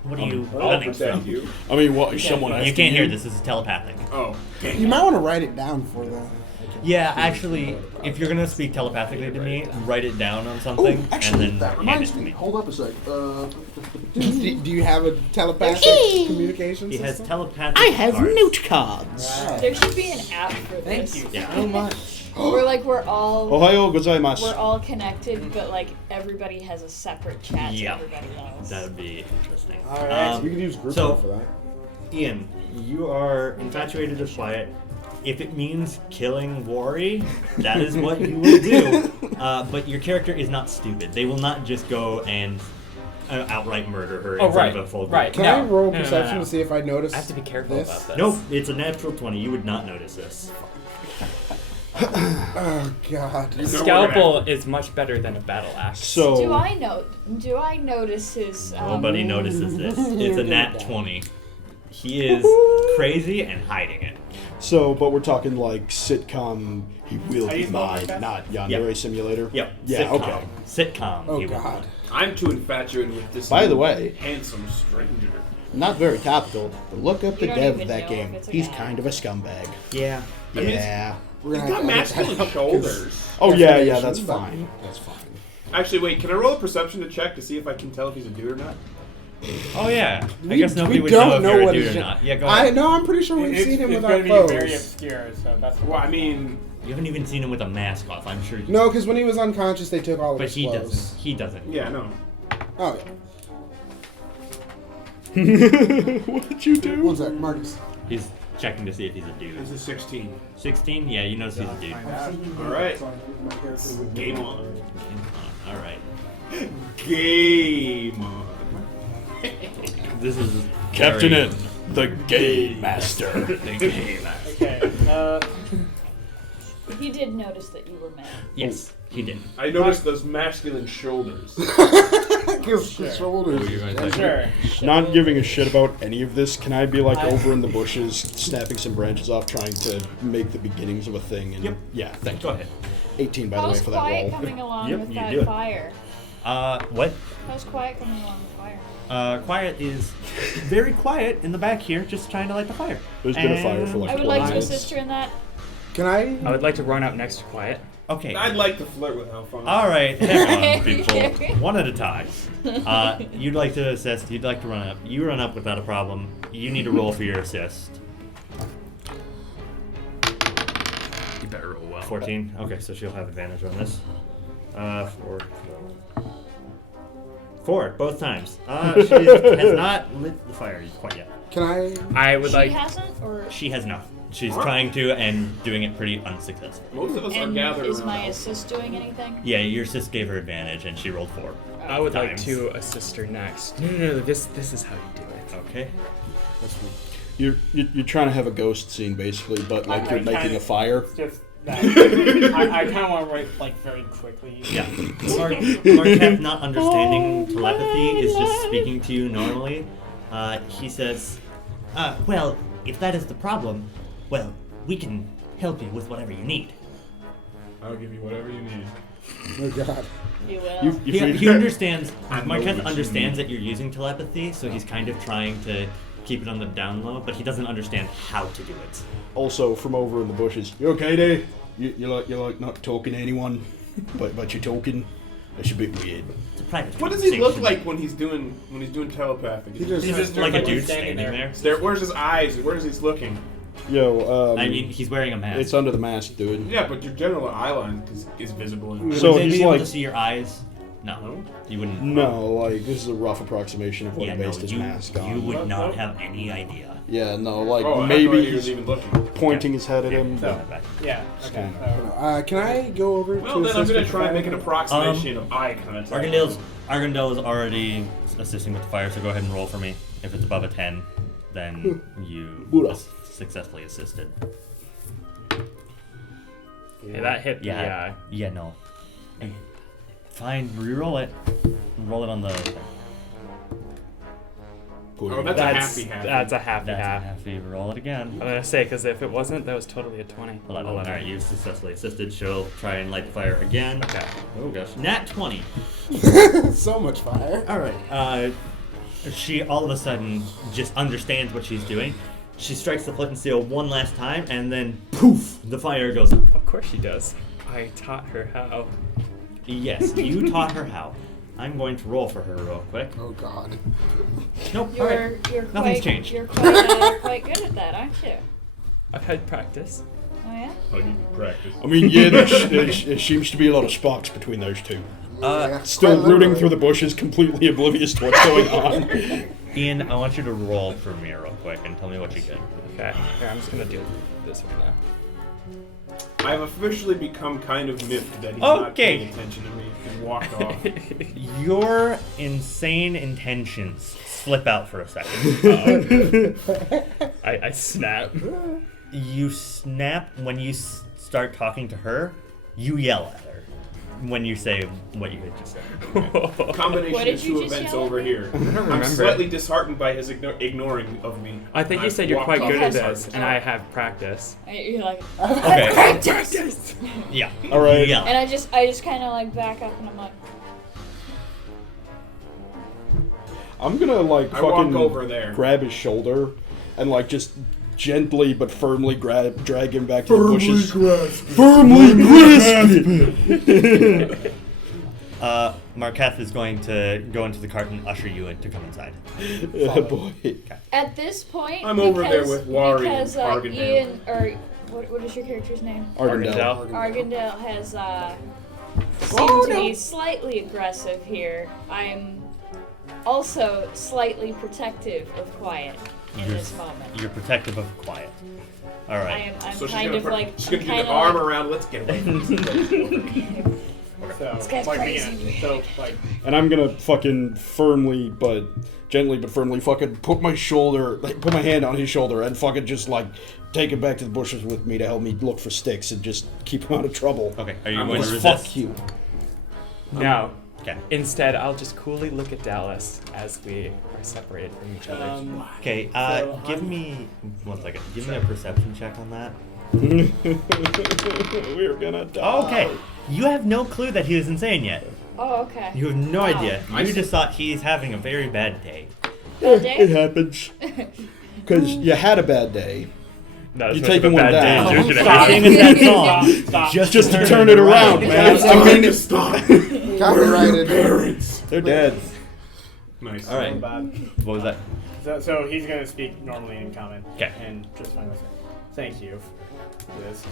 what are you I'll running protect from? you. I mean, what? Someone You asking can't hear this. This is telepathic. Oh. You might want to write it down for the. Yeah, actually, if you're gonna speak telepathically to me, write it down on something Oh, actually, and then that hand it reminds to me. me. Hold up a sec. Do you have a telepathic communication He has system? telepathic cards. There should be an app for this. Thank you Yeah. so much. Where like we're all Ohayo gozaimasu. we're all connected, but like everybody has a separate chat to Yeah. everybody else. That would be interesting. All right. You can use group so- chat for that. Ian, you are infatuated with Quiet. If it means killing Wari, that is what you will do. But your character is not stupid. They will not just go and outright murder her in front of a full group. right. Can No, I roll no, no, perception no. to see if I notice? I have to be careful this? about this. Nope, it's a natural 20. You would not notice this. Oh God. A scalpel is much better than a battle axe. So. Do I notice his Nobody notices this. It's a nat 20. He is crazy and hiding it. So, but we're talking like sitcom. He will Are be you spelling mine, that? not Yandere Simulator. Yep. Yeah. Sitcom. Okay. Sitcom. Oh he will God. be. I'm too infatuated with this. By the way- handsome stranger. Not very topical, but look up the You don't dev of even that know game. if it's a He's guy. kind of a scumbag. Yeah. I mean, Yeah. We're He's gonna got have to edit that masculine out, 'cause shoulders. Oh yeah, yeah. definition, That's but- fine. That's fine. Actually, wait. Can I roll a perception to check to see if I can tell if he's a dude or not? Oh yeah. I We- guess nobody we would don't know if know you're a what dude his or gen- not. Yeah, go I ahead. know. I'm pretty sure we've It's seen him it's with going our to be foes. very obscure, so that's Well, I mean, You haven't even seen him with a mask off. I'm sure. No, because when he was unconscious, they took all of But his he clothes. doesn't. He doesn't. yeah, no. Oh, What did you yeah. One do? sec, Marcus. He's checking to see if he's a dude. This is 16. 16? Yeah, you notice he's a dude. All right. Game Game on. All right. Game on. This is Captain very- N, the Game Master. The game master. okay. He did notice that you were mad. Yes, he did. I noticed those masculine shoulders. His shoulders. What were you going to say? Sure. Not giving a shit about any of this. Can I be like over in the bushes, snapping some branches off, trying to make the beginnings of a thing? And Yep. yeah, thank Go you. ahead. 18 by the way How's for that Quiet roll. coming along Yep, with you that do it. fire? What? How's Quiet coming along with fire? Quiet is very quiet in the back here, just trying to light the fire. There's been a fire for like I would 20 like to minutes. assist her in that. Can I? I would like to run up next to Quiet. Okay. I'd like to flirt with Alphonse. All right, hang on, people. One at a time. You'd like to assist. You'd like to run up. You run up without a problem. You need to roll for your assist. You better roll well. 14. Okay, so she'll have advantage on this. 4. 4, both times. She has not lit the fire quite yet. Can I? I would She like. hasn't, or She has not. She's trying to and doing it pretty unsuccessfully. Most of us are and gathered is around my Alphonse. assist doing anything? Yeah, your sis gave her advantage and she rolled 4. I would like times. to assist her next. No. This is how you do it. Okay. You're trying to have a ghost scene basically, but like you're making a fire. It's just that I kind of want to write like very quickly. Yeah. Marketh, not understanding telepathy, is just speaking to you normally. He says, well, if that is the problem, well, we can help you with whatever you need. I'll give you whatever you need. Oh God. You will. He understands, I know Marketh what you understands that you're using telepathy, so he's kind of trying to keep it on the down low, but he doesn't understand how to do it. Also, from over in the bushes, you okay there? You like not talking to anyone, but you're talking. That's a bit weird. It's a private What does he look conversation. like when he's doing telepathy? He just- He's just like a dude standing there. Where's his eyes? Where's he looking? Yo, I mean, he's wearing a mask. it's under the mask, dude. Yeah, but your general eye line is visible. In Would So they he's be able like- to see your eyes? No, you wouldn't. No, like this is a rough approximation of what Yeah, he no, based his mask on. you would not have any idea. Yeah, no, like Oh, I had no maybe idea he was he's even looking. pointing his head at him. So, but yeah. Okay. kinda- So, Can I go over Well, to then I'm assist gonna with the try and make an fire? approximation of eye contact. Argandale is already assisting with the fire, so go ahead and roll for me. If it's above a 10, then you Buddha. successfully assisted. Okay, that hit the Yeah, no. Hey, fine, re-roll it. Roll it on the thing. pudding. Oh, that's a happy. That's a happy That's half. a happy. Roll it again. I'm gonna say, because if it wasn't, that was totally a 20. 11. All right, you've successfully assisted. She'll try and light the fire again. Okay. Oh gosh. Nat 20. So much fire. All right. She all of a sudden just understands what she's doing. She strikes the flint and steel one last time, and then poof, the fire goes up. Of course she does. I taught her how. Yes, you taught her how. I'm going to roll for her real quick. Oh God. Nope. All right. You're Nothing's quite, changed. You're quite good at that, aren't you? I've had practice. Oh yeah. Oh, you can practice. I mean, yeah, there seems to be a lot of sparks between those two. Yeah, Still quite rooting literally. through the bushes, completely oblivious to what's going on. Ian, I want you to roll for me real quick and tell me what you get. Okay. Here, I'm just gonna do this one now. I've officially become kind of miffed that he's not Okay. paying attention to me and walked off. Your insane intentions slip out for a second. I snap. You snap when you start talking to her. You yell at her when you say what you had just said. Combination What did of you two just events yell at over me? here. I'm remember. slightly disheartened by his ignoring of me. I think you I've said you're walked quite off good at disheartened. this, and I have practice. You're like, Okay. Yeah. All right. Yeah. and I just kind of like back up, and I'm like, I'm gonna like I walk fucking over there. grab his shoulder and like just gently but firmly drag him back to the bushes. Firmly grasp it. Marketh is going to go into the cart and usher you in to come inside. Oh boy. at this point, I'm over there because- with Wari because and Argendale. Ian or what is your character's name? Argendale. Argendale has seemed to be slightly aggressive here. I'm also slightly protective of quiet in this moment. You're protective of quiet. All right. I'm So she's kind gonna of put, like she's gonna do kinda the arm like, around. Let's get away from this. So, guy's like, crazy. yeah, so, like, And I'm gonna fucking gently but firmly fucking put my hand on his shoulder and fucking just like take him back to the bushes with me to help me look for sticks and just keep him out of trouble. Okay. Are you I'm going to Because resist? fuck you. No. Okay. Instead, I'll just coolly look at Dallas as we are separated from each other. Okay. So Give I'm- me 1 second. Give me a perception check on that. We're gonna die. Okay. You have no clue that he is insane yet. Oh, okay. You have no Wow. idea. You just thought he's having a very bad day. Bad It day? happens. Because you had a bad day. Not as You much take of a one bad day down. as you're gonna Stop. have. Same as that song. Stop. Just to turn it around, man. I mean, Just stop. Copyrighted. Parents. they're dead. Nice. All right. So bad. What was that? So he's gonna speak normally in common. 'Kay. And just finally say, thank you for this.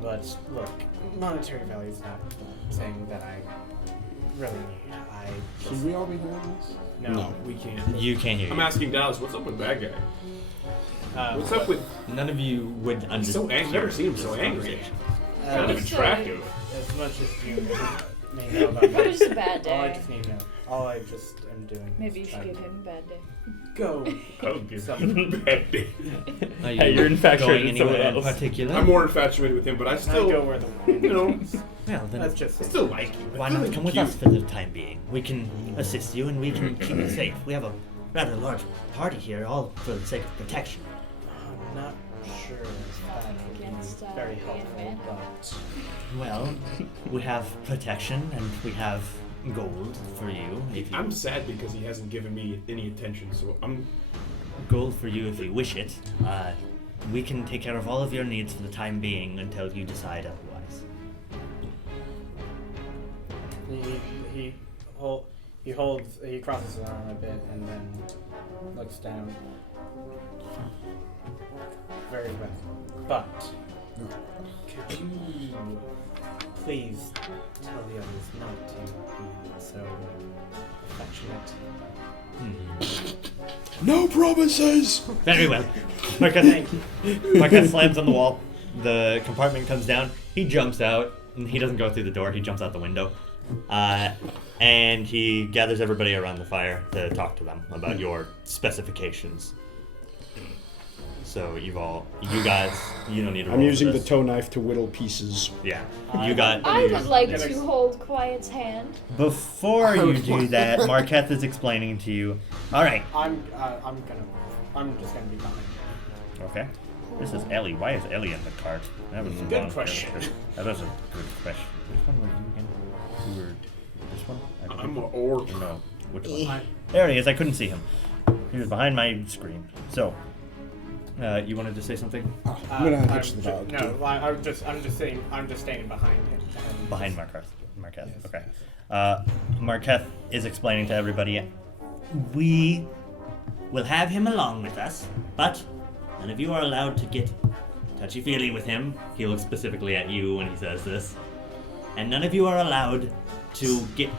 But look, monetary value is not something that I really need. Should we all be doing this? No. We can't. You can't hear. I'm You. asking Dallas, what's up with that guy? What's up with? None of you would He's understand. so angry. Never seen him so angry. Kind of What's attractive. As much as you may know about It was me. just a bad All I day. just need to know. All I just am doing. Maybe you is should trying give to him a bad day. go. Oh, give him a bad day. Are Hey, you're infatuated going with someone anywhere in else. particular? I'm more infatuated with him, but I I still, go where the wind you know, is. Well, then That's just I it. still like you. why not come with us for the time being? We can assist you and we can keep you safe. We have a rather large party here, all for the sake of protection. I'm not sure if that would be Against, very Ian helpful, Man. but Well, we have protection and we have gold for you. If you I'm sad because he hasn't given me any attention, so I'm. gold for you if you wish it. We can take care of all of your needs for the time being until you decide otherwise. he crosses his arm a bit and then looks down. Very well. But could you please tell the others not to be so affectionate? No promises. Very well. Marketh slams on the wall. The compartment comes down. He jumps out. And he doesn't go through the door. He jumps out the window. And he gathers everybody around the fire to talk to them about your specifications. So you guys, you don't need to roll I'm for using the this. toe knife to whittle pieces. Yeah, you got. I would like to hold Quiet's hand. Before you do that, Marketh is explaining to you. All right. I'm just gonna be behind. Okay. This is Ellie. Why is Ellie in the cart? That was a Good long question. That was a good question. Which one were you again? You were this one? I'm an orc. No. Which one? There he is. I couldn't see him. He was behind my screen. So, you wanted to say something? I'm gonna hitch the dog. No, I'm just standing behind him. Behind Marketh. Okay. Marketh is explaining to everybody. We will have him along with us, but none of you are allowed to get touchy-feely with him. He looks specifically at you when he says this. And none of you are allowed to get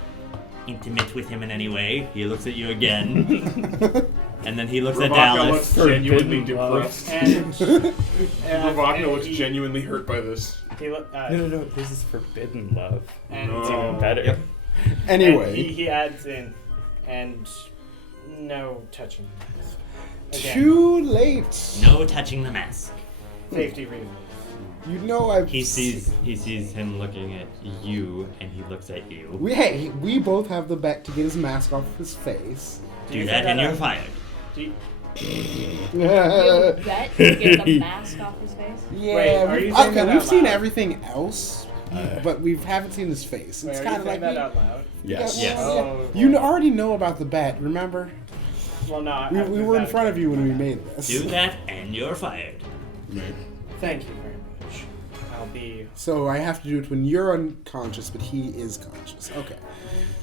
intimate with him in any way. He looks at you again. And then he looks at Ravaka Dallas. looks genuinely depressed. And Ravaka looks genuinely hurt by this. No. This is forbidden love. And It's even better. Yep. Anyway. and he adds in, and no touching. Again, Too late. No touching the mask. safety reasons. You know I've. He sees him looking at you, and he looks at you. We both have the bet to get his mask off his face. Do that, and you're fired. You bet to get the mask off his face? Yeah, Wait, are you saying that we've out seen loud? everything else, but we haven't seen his face. Wait, It's are kind you of like saying that out loud? Yes. Yes. Oh, you already know about the bet. Remember, well, no. we were in front of you when we made this. Do that, and you're fired. Thank you very much. I'll be. So I have to do it when you're unconscious, but he is conscious. Okay,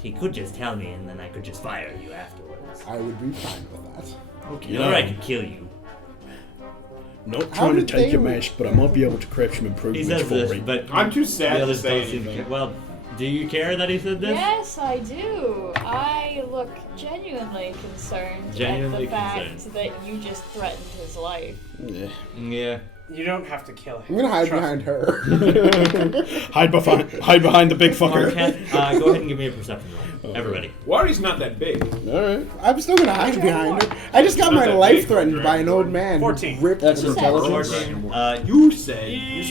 He could just tell me, and then I could just fire you afterwards. I would be fine with that. Okay. Yeah. Or I could kill you. Not How trying to did take they- your mask, but I might be able to create some He improvements says for this, it. but I'm too the sad to others say don't seem to anything. care. Well, do you care that he said this? Yes, I do. I look genuinely concerned Genuinely at the concerned. fact that you just threatened his life. Yeah. Yeah. You don't have to kill him. I'm gonna hide Trust behind me. her. Hide behind the big fucker. Marketh, go ahead and give me a perception roll. Everybody. Wardy's not that big. All right. I'm still gonna hide behind her. I just got Not my that life big, threatened by an old man. who 14. Ripped That's his intelligence. 14. You said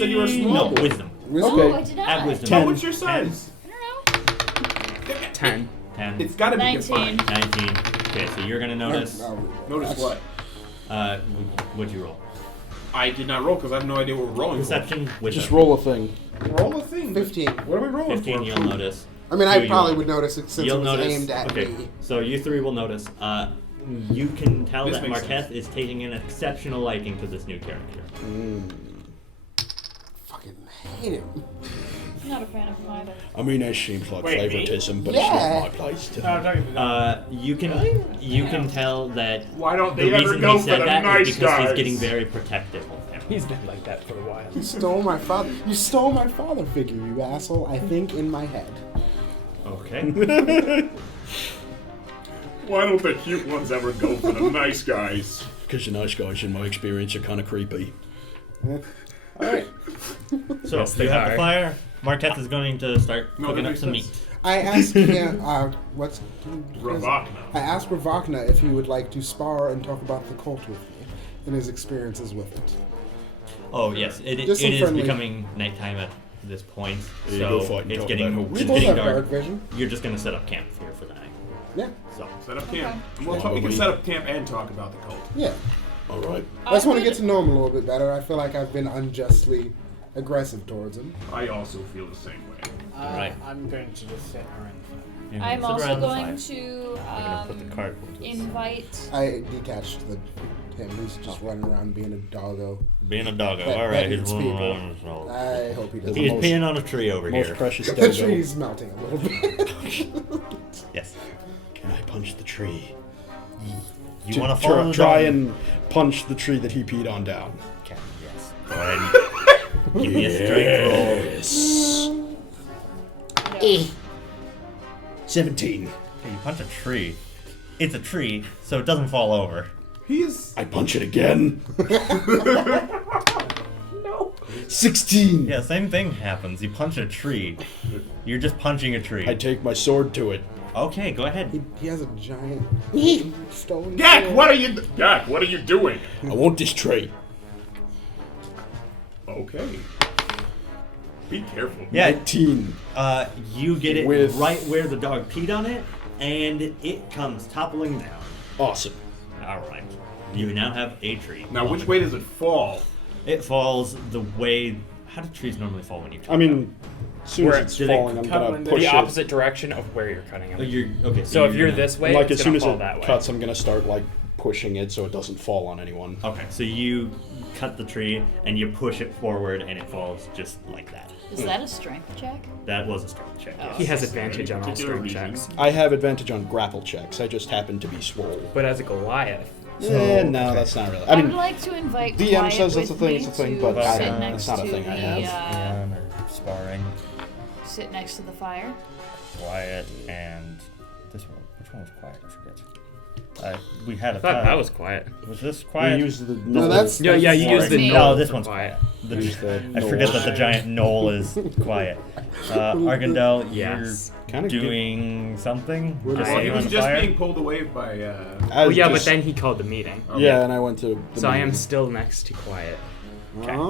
you were small. No, wisdom. Wisdom? Oh, I did not. Add wisdom. Oh, 10. what's your size? I don't know. 10. 10. It's gotta be 19. defined. 19. Okay, so you're gonna notice. Notice what? What'd you roll? I did not roll because I have no idea what we're rolling Perception, wisdom. Just roll a thing. for. Roll a thing. 15. What are we rolling 15, for? you'll notice. I mean, Two, I you probably won't. would notice it since You'll it was notice. aimed at Okay, me. so you three will notice. You can tell This that makes Marketh sense. is taking an exceptional liking to this new character. Fucking hate him. Not a fan of him either. I mean, that seems like Wait, me? favoritism, but Yeah. it's not my place to. No, I'm talking about You can tell that Why don't the they ever reason go he for said the that nice is because guys? he's getting very protective of him. He's been like that for a while. You stole my father. You stole my father figure, you asshole. I think in my head. Okay. Why don't the cute ones ever go for the nice guys? Because the nice guys, in my experience, are kind of creepy. Alright. So Yes, you they have are. the fire. Marketh is going to start No, cooking that up makes some sense. meat. I asked him, what's. Ravakna. I asked Ravakna if he would like to spar and talk about the cult with me and his experiences with it. Oh yes, it Just some is friendly- becoming nighttime at this point, You go so fight and it's talk getting about We it's both getting have dark. dark vision. You're just gonna set up camp here for the night. Yeah. So Set up camp. Okay. Well, we can set up camp and talk about the cult. Yeah. All right. I just want to would- get to know him a little bit better. I feel like I've been unjustly aggressive towards him. I also feel the same way. Right. I'm going to just sit around the fire. you're I'm gonna sit also around the going fire. to I'm gonna put the cart. invite. I detached him. He's just running around being a doggo. Being a doggo. That- All that right, he's eats running people. around. So. I hope he doesn't. He's most- peeing on a tree over Most here. precious The doggo. tree's melting a little bit. Yes. Can I punch the tree? You want to follow the try dog? and punch the tree that he peed on down? Okay, yes. Go ahead. And give me a strength roll. No. 17. Okay, you punch a tree. It's a tree, so it doesn't fall over. He's I punch it again. No. 16. Yeah, same thing happens. You punch a tree. You're just punching a tree. I take my sword to it. Okay, go ahead. He has a giant stone. Gak, sword. what are you? Gak, what are you doing? I want this tree. Okay. Be careful. Yeah. 19. You get it With- right where the dog peed on it, and it comes toppling down. Awesome. All right. You now have a tree. Now, which way does it fall? It falls the way. How do trees normally fall when you cut I mean, as soon Where- as it's do they falling, I'm cut gonna when push The it. opposite direction of where you're cutting them? them. You're okay. So if you're gonna- this way, Like it's as soon gonna as fall it that way. cuts, I'm gonna start like pushing it so it doesn't fall on anyone. Okay, so you cut the tree and you push it forward, and it falls just like that. Is that a strength check? That was a strength check. Yes. He has advantage on all Particular strength reason. checks. I have advantage on grapple checks. I just happen to be swole. But as a Goliath, No, that's not really. I I would mean, like to invite DM Quiet says it's with a thing, me it's a thing, to but I sit don't- next it's not a to thing I the, have. Or sparring, sit next to the fire. quiet, and this one. Which one was quiet? I forget. We had a I thought tie. that was quiet. Was this we quiet? use the No, that's Yeah, you use the Me. knoll. No, this for one's quiet. use the I forget that the giant knoll is quiet. Argandel, Yes. kind you're of doing something? We're Just just- Well, he sitting on was the just fire? being pulled away by. Well, yeah, but then he called the meeting. Yeah, and I went to. The So I am meeting. still next to Quiet.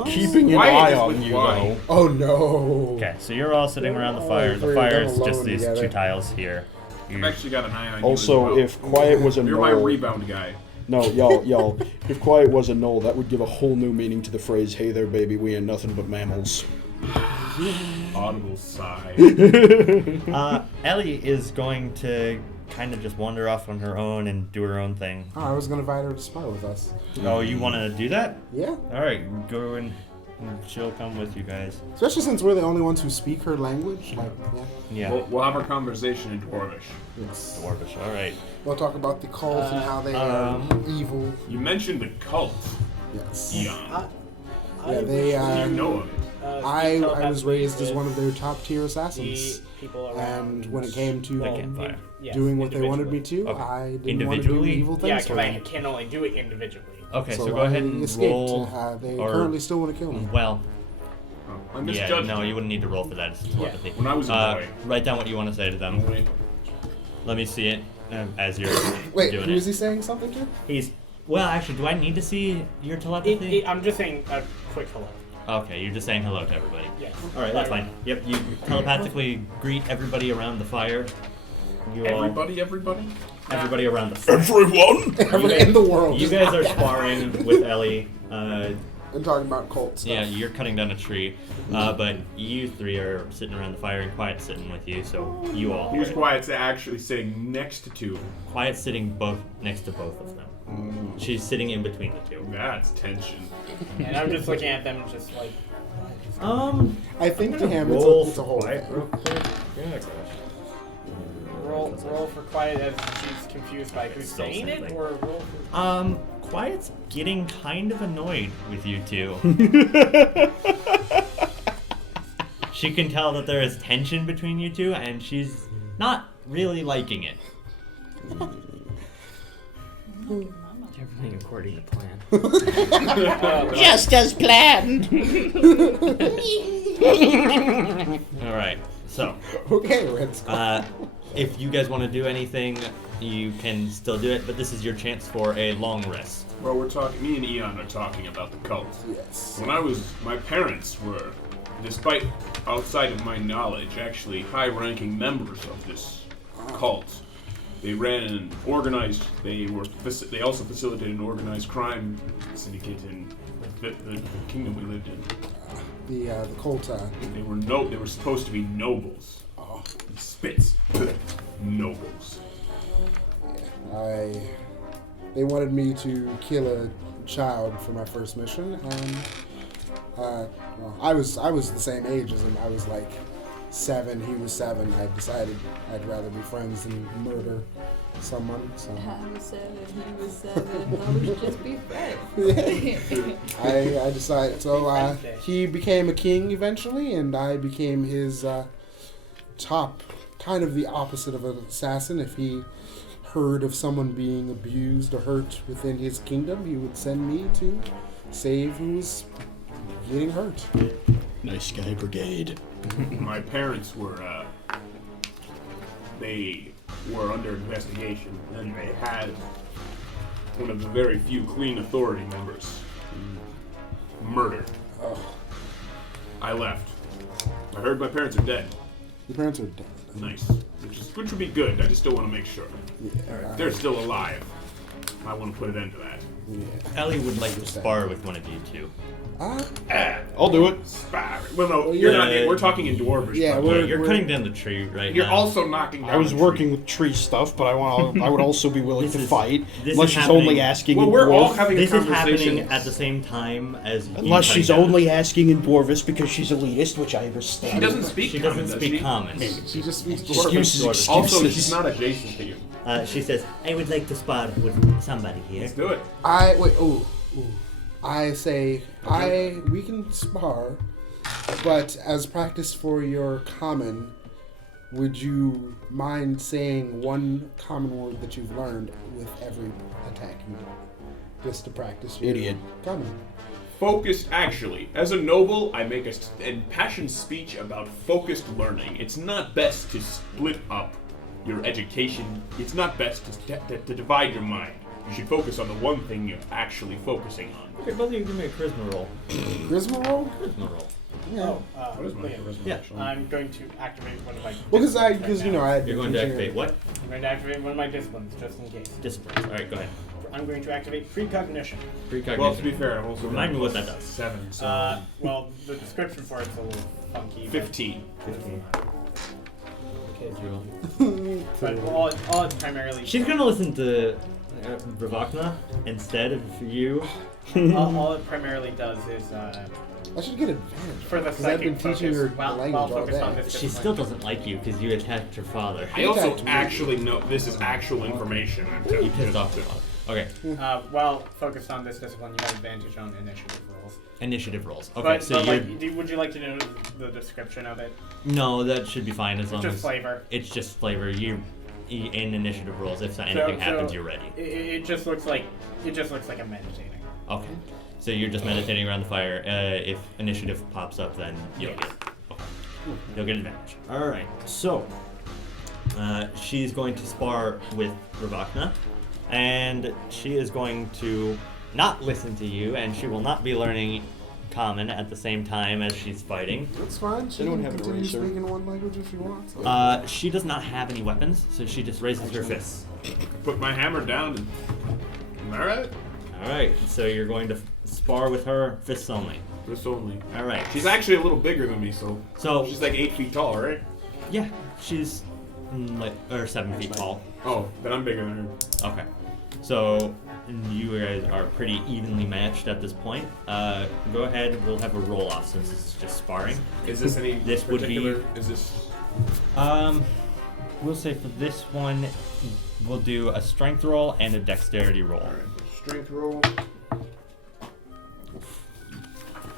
keeping an Quiet eye is on with you Y. though. Oh no. Okay, so you're all sitting around the Oh, fire. if The we're fire done is just alone these together. two tiles here. I've actually got an eye on you. Also, as well. if Quiet was a You're my knoll, rebound guy. no, y'all, if Quiet was a knoll, that would give a whole new meaning to the phrase "Hey there, baby, we ain't nothing but mammals." Audible sigh. Ellie is going to kind of just wander off on her own and do her own thing. Oh, I was gonna invite her to spar with us. Oh, you want to do that? Yeah. All right, go and she'll come with you guys. Especially since we're the only ones who speak her language. Like, yeah. Yeah. We'll have our conversation in Dwarvish. It's, Dwarvish. All right. we'll talk about the cult and how they are evil. You mentioned a cult, Yes. Eon. Yeah, they. Do you know of it? I was raised as one of their top tier assassins, people around. and when it came to They can't fire. Yes, doing what they wanted me individually. to, Okay. I didn't want to do Individually? evil Yeah, things for because I them. can only do it individually. Okay, so, So go ahead I and escaped. roll. They or- currently still want to kill me. Well, Oh, I yeah, misjudged. no, it. you wouldn't need to roll for that. It's telepathy. When I was a boy. Write down what you want to say to them. Wait. Let me see it as you're Wait, doing who it. is he saying something to? He's. Well, actually, do I need to see your telepathy? I'm just saying a quick hello. Okay, you're just saying hello to everybody. Yes. All right, that's fine. Yep, you telepathically greet everybody around the fire. You all, Everybody? everybody around the fire. Everyone. Everyone in the world. You guys are sparring with Ellie. I'm talking about cult stuff. Yeah, you're cutting down a tree, but you three are sitting around the fire, and Quiet's sitting with you. So you all. Here's Quiet's actually sitting next to two. Quiet's sitting both next to both of them. She's sitting in between the two. That's tension. And I'm just looking at them, just like. I think to him Roll it's a for whole Quiet thing. real quick. Yeah, Roll for Quiet as she's confused by who's Still saying it, something. or roll for. Quiet's getting kind of annoyed with you two. She can tell that there is tension between you two, and she's not really liking it. Everything according to plan. Just as planned. All right, so Okay, Red Skull. if you guys want to do anything, you can still do it, but this is your chance for a long rest. Well, we're talking. Me and Eon are talking about the cult. Yes. When I was, my parents were, despite outside of my knowledge, actually high-ranking members of this cult. They ran an organized. They also facilitated an organized crime syndicate in the kingdom we lived in. The cult. They were supposed to be nobles. Oh, Spits. Nobles. they wanted me to kill a child for my first mission, and well, I was the same age as him. I was like 7. He was 7. I decided I'd rather be friends than murder someone. So I was 7, he was 7. I would just be friends. I decided. So he became a king eventually, and I became his top, kind of the opposite of an assassin. If he heard of someone being abused or hurt within his kingdom, he would send me to save who was getting hurt. Nice guy brigade. My parents were, they were under investigation, and they had one of the very few clean authority members murdered. I left. I heard my parents are dead. Your parents are dead. Nice. Which would be good. I just still want to make sure. Yeah. They're still alive. I want to put an end to that. Yeah. Ellie would like to spar with one of you two. I'll do it. Spar. Well, no, you're not. We're talking in Dwarvish. Yeah, by the way. You're cutting down the tree right You're now. also knocking down I was the working tree. with tree stuff, but I would also be willing to fight. this Unless is she's happening- only asking Well, in we're all Dwarf. having a This is conversation. happening at the same time as you Unless cutting she's down the only tree. asking in Dwarvish because she's elitist, which I understand. She doesn't speak She common, doesn't does speak she? common. She just speaks Excuses, Dwarvish. excuses. Also, she's not adjacent to you. She says, I would like to spar with somebody here. Let's do it. I say we can spar, but as practice for your common, would you mind saying one common word that you've learned with every attack you do, just to practice your Idiot. common? Focused, actually. As a noble, I make an impassioned speech about focused learning. It's not best to split up your education. It's not best to divide your mind. You should focus on the one thing you're actually focusing on. Okay, both of you give me a charisma roll. Charisma roll? Charisma roll. Yeah. What is my yeah. charisma, Yeah. actually? I'm going to activate one of my. Well, because disciplines right now. I had You're going to activate what? I'm going to activate one of my disciplines just in case. Disciplines. Alright, go ahead. I'm going to activate precognition. Precognition. Well, to be fair, I'm also Remind me what that does. 7, so... Well, the description for it's a little funky. but- 15. 15. But all it's primarily. She's gonna listen to Ravakna instead of you. all it primarily does is I should get advantage for the because I've been psychic teaching her focus. While language all focused on day. this She discipline. still doesn't like you because you attacked her father. I also attacked me. actually know this is actual information. I'm telling You pissed off her father. Okay, While focused on this discipline, you have advantage on initiative rolls. initiative rolls. Okay, But, so but you're... like, would you like to know the description of it? No, that should be fine as long Just as... flavor. It's just flavor. You're in initiative rolls. If anything happens, you're ready. It just looks like I'm meditating. Okay. So you're just meditating around the fire. If initiative pops up, then you'll Yes. get it. Okay. You'll get advantage. Alright, so she's going to spar with Ravakna, and she is going to not listen to you, and she will not be learning common at the same time as she's fighting. That's fine. She Anyone can have an continue eraser? speaking one language if she wants. She does not have any weapons, so she just raises her fists. Put my hammer down and... Alright? Alright, so you're going to spar with her fists only. This only. Alright. She's actually a little bigger than me, so... So, She's like 8 feet tall, right? yeah, she's 7 feet tall. Oh, then I'm bigger than her. Okay. So you guys are pretty evenly matched at this point. Go ahead, we'll have a roll off since it's just sparring. Is this any This would be- particular... Is this... We'll say for this one, we'll do a strength roll and a dexterity roll. Alright, strength roll.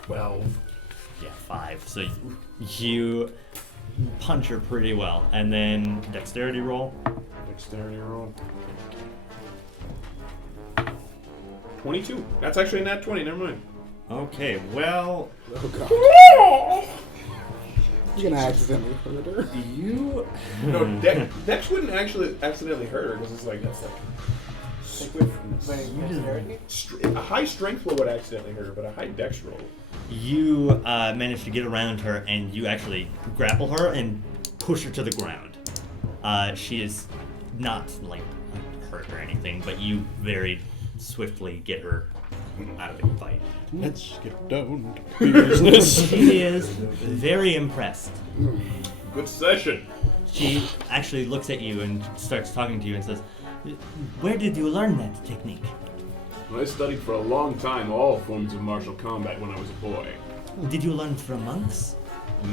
12. Yeah, 5. So you punch her pretty well, and then dexterity roll. Dexterity roll. 22. That's actually a nat 20, never mind. Okay, well, Oh god. You're gonna accidentally hurt her. you. No, Dex wouldn't actually accidentally hurt her because it's like that's like a high strength roll would accidentally hurt her, but a high Dex roll. You manage to get around her, and you actually grapple her and push her to the ground. She is not like hurt or anything, but you very swiftly get her out of the fight. Let's get down to business. She is very impressed. Good session. She actually looks at you and starts talking to you and says, "Where did you learn that technique?" I studied for a long time all forms of martial combat when I was a boy. Did you learn from monks?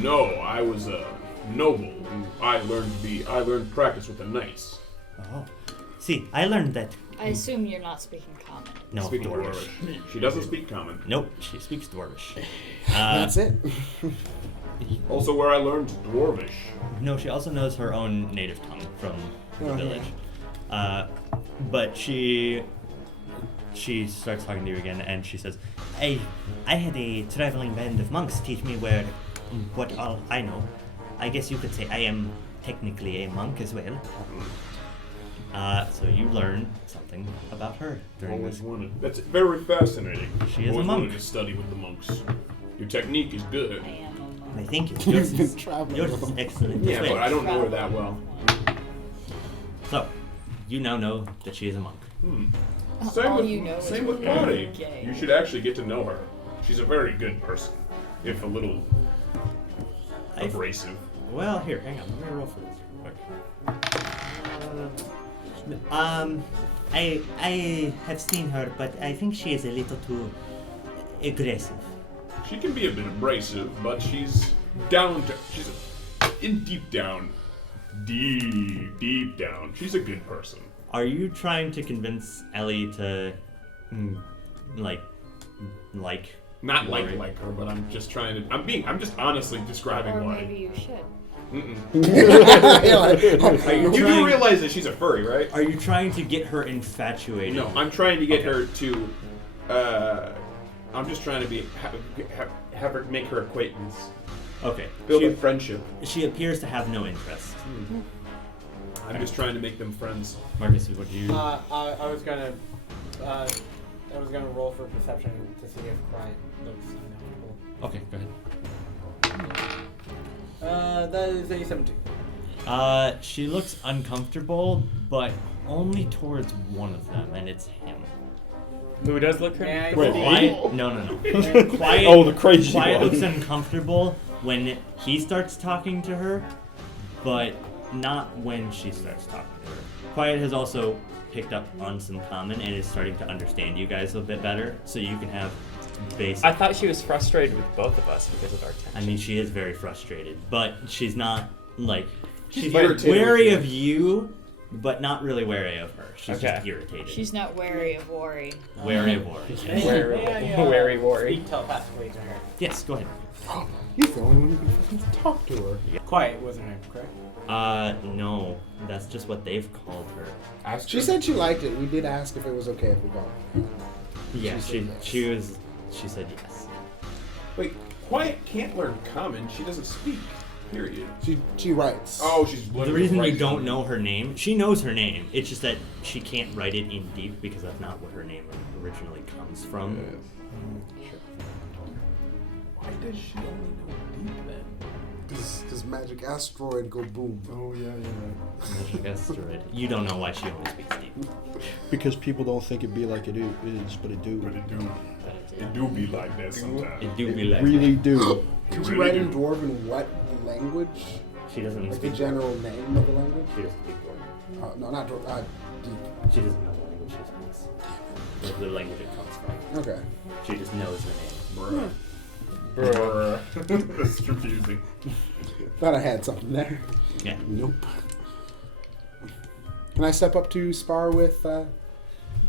No, I was a noble. And I learned practice with the knights. Oh. See, I learned that. I assume you're not speaking common. No, Speak Dwarvish. Dwarvish. She doesn't speak common. Nope, she speaks Dwarvish. That's it. Also, where I learned Dwarvish. No, she also knows her own native tongue from the Oh, village. But she starts talking to you again, and she says, I had a traveling band of monks teach me what all I know. I guess you could say I am technically a monk as well. So you learn something about her during Always this. wanted. That's very fascinating. She is a Always monk. wanted to study with the monks. Your technique is good. I am a Why, thank you. You've been traveling Yours with is them. excellent. Yeah, This but way. I don't know her that well. So, you now know that she is a monk. Same All with, you know is same with we're Bonnie. gay. You should actually get to know her. She's a very good person, if a little abrasive. Well, here, hang on. Let me roll for this real quick. I have seen her, but I think she is a little too aggressive. She can be a bit abrasive, but she's down to. She's in deep down. Deep down. She's a good person. Are you trying to convince Ellie to, like Not Lori? like her, but I'm just trying to. I'm just honestly describing Or why. maybe you should. You trying- do realize that she's a furry, right? Are you trying to get her infatuated? No, I'm trying to get her to. I'm just trying to have her make her acquaintance, Okay. build a friendship. She appears to have no interest. I'm just trying to make them friends. Marcus, what do you? I was gonna roll for perception to see if Quiet looks uncomfortable. Okay, go ahead. That is a 17. She looks uncomfortable, but only towards one of them, and it's him. Who does look her? Yeah, Wait, Quiet? No. Quiet. Oh, the crazy Quiet one. looks uncomfortable when he starts talking to her, but not when she starts talking to her. Quiet has also picked up on some common and is starting to understand you guys a bit better, so you can have basic. I thought she was frustrated with both of us because of our tension. I mean, she is very frustrated, but she's not like she's irritated wary with of you, but not really wary of her. She's Okay. just irritated. She's not wary of worry. wary of Ori. Yes. Wary worry. Speak telepathically to her. Yes, go ahead. He's the only one who can fucking talk to her. Quiet wasn't her, correct? No, that's just what they've called her. Ask She her. said she liked it. We did ask if it was okay if we got it. Yeah, She she said she said yes. Wait, Quiet can't learn common. She doesn't speak. Period. She writes. Oh, she's The reason you don't know her name, she knows her name. It's just that she can't write it in deep because that's not what her name originally comes from. Why does she only know deep then? Does magic asteroid go boom? Oh yeah. Magic asteroid. You don't know why she only speaks deep. Because people don't think it be like it is, but it do. But it do be like that sometimes. It do be like Really do. Could Really you write in do. Dwarven what language? she doesn't Like the speak. general name of the language? She doesn't speak Dwarven. No, not Dwarven. Deep. She doesn't know the language she speaks. Like the language it comes from. Okay. She just knows the name. Bruh. That's confusing. Thought I had something there. Yeah. Nope. Can I step up to spar with?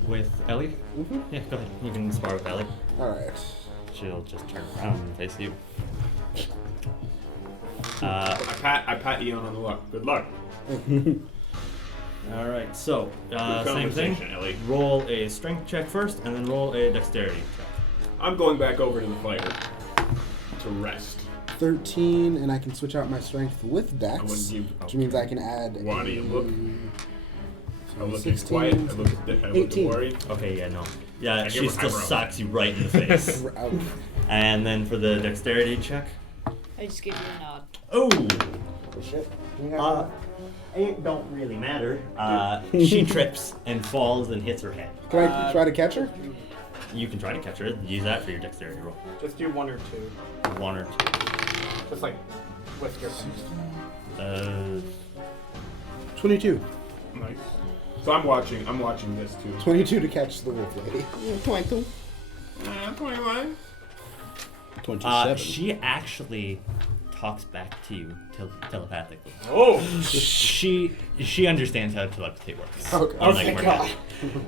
With Ellie? Mhm. Yeah, go ahead. You can spar with Ellie. All right. She'll just turn around and face you. I pat Eon on the luck. Good luck. All right. So Good same thing. conversation, Ellie. Roll a strength check first, and then roll a dexterity check. I'm going back over to the fighter to rest. 13, and I can switch out my strength with I Dex, wouldn't give. which means I can add. Why do you look? I look at 16, Quiet. I look at 18. worried. Okay. Yeah. No. Yeah. I She give her still eyebrow. socks you right in the face. Ouch. And then for the dexterity check. I just give you a nod. Oh. Shit. It don't really matter. She trips and falls and hits her head. Can I try to catch her? You can try to catch her. Use that for your dexterity roll. Just do 1 or 2. 1 or 2. Just like with your friends. 22. Nice. So I'm watching this too. 22 to catch the wolf lady. 22. 21. 27. She actually talks back to you telepathically. Oh. She understands how telepathy works. Okay. Unlike Okay,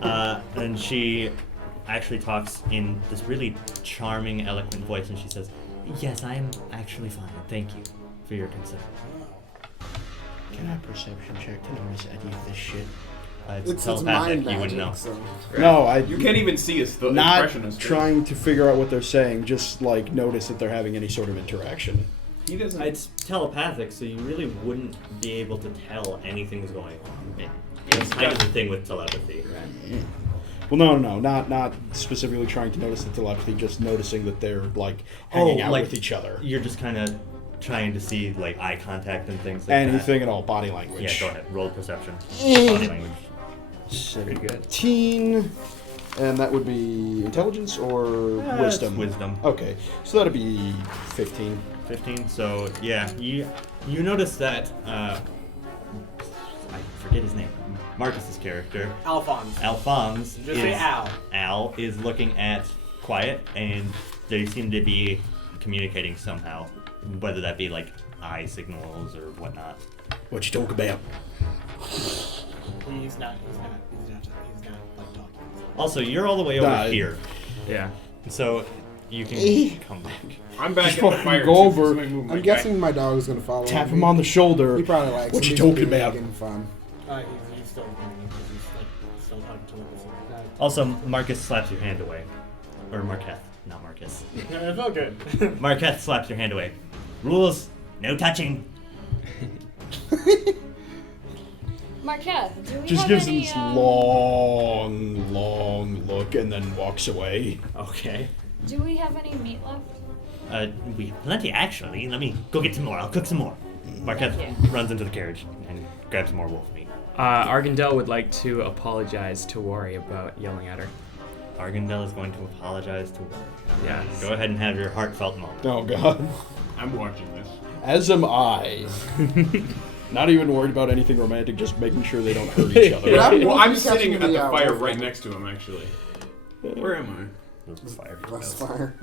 Marketh. And she actually talks in this really charming, eloquent voice, and she says, "Yes, I am actually fine. Thank you for your concern." Can I perception check to notice any of this shit? It's It's telepathic. mind You wouldn't know. magic, so. No, I. You can't even see his Not expression. Is trying to figure out what they're saying. Just like notice that they're having any sort of interaction. He doesn't. It's telepathic, so you really wouldn't be able to tell anything's going on. It's kind of the thing with telepathy. Well, no, not specifically trying to notice the telepathy. Just noticing that they're like hanging out like with each other. You're just kind of trying to see like eye contact and things like Anything at all, body language. that. Yeah, go ahead. Roll perception. Body language. 17. And that would be intelligence or wisdom? Wisdom. Okay, so that'd be 15. 15. So yeah, you notice that I forget his name. Marcus's character, Alphonse. Just say Al. Al is looking at Quiet, and they seem to be communicating somehow, whether that be like eye signals or whatnot. What you talk about? He's not like talking. Also, you're all the way over here, Yeah. so you can come back. I'm back Just at the fucking fire. go too, over. so I move my I'm guy. guessing my dog is gonna follow. Tap me. him on the shoulder. He probably likes. What him. you He's talking being about? making fun. He's still ignoring you because he's like still talking to Lucas. Also, Marcus slaps your hand away, or Marketh, not Marcus. It felt good. Marketh slaps your hand away. Rules: no touching. Marketh, do we Just have gives him any, this long look and then walks away. Okay. Do we have any meat left? We have plenty, actually. Let me go get some more. I'll cook some more. Marketh Thank you. runs into the carriage and grabs some more wolf meat. Argandel would like to apologize to Wari about yelling at her. Argandel is going to apologize to Wari. Yes. Go ahead and have your heartfelt moment. Oh god. I'm watching this. As am I. Not even worried about anything romantic, just making sure they don't hurt each other. Yeah. Well, I'm You catch sitting him at in the the fire hour. right next to him, actually. Where am Fire. Less fire.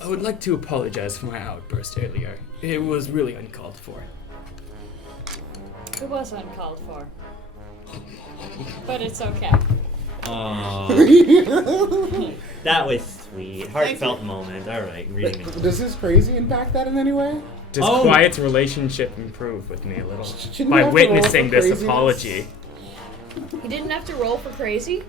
I would like to apologize for my outburst earlier. It was really uncalled for. It was uncalled for. But it's okay. That was sweet. Heartfelt moment. All right, reading it. Does this crazy impact that in any way? Does Oh. Quiet's relationship improve with me a little Shouldn't by you have to roll witnessing for this craziness? apology? He didn't have to roll for crazy?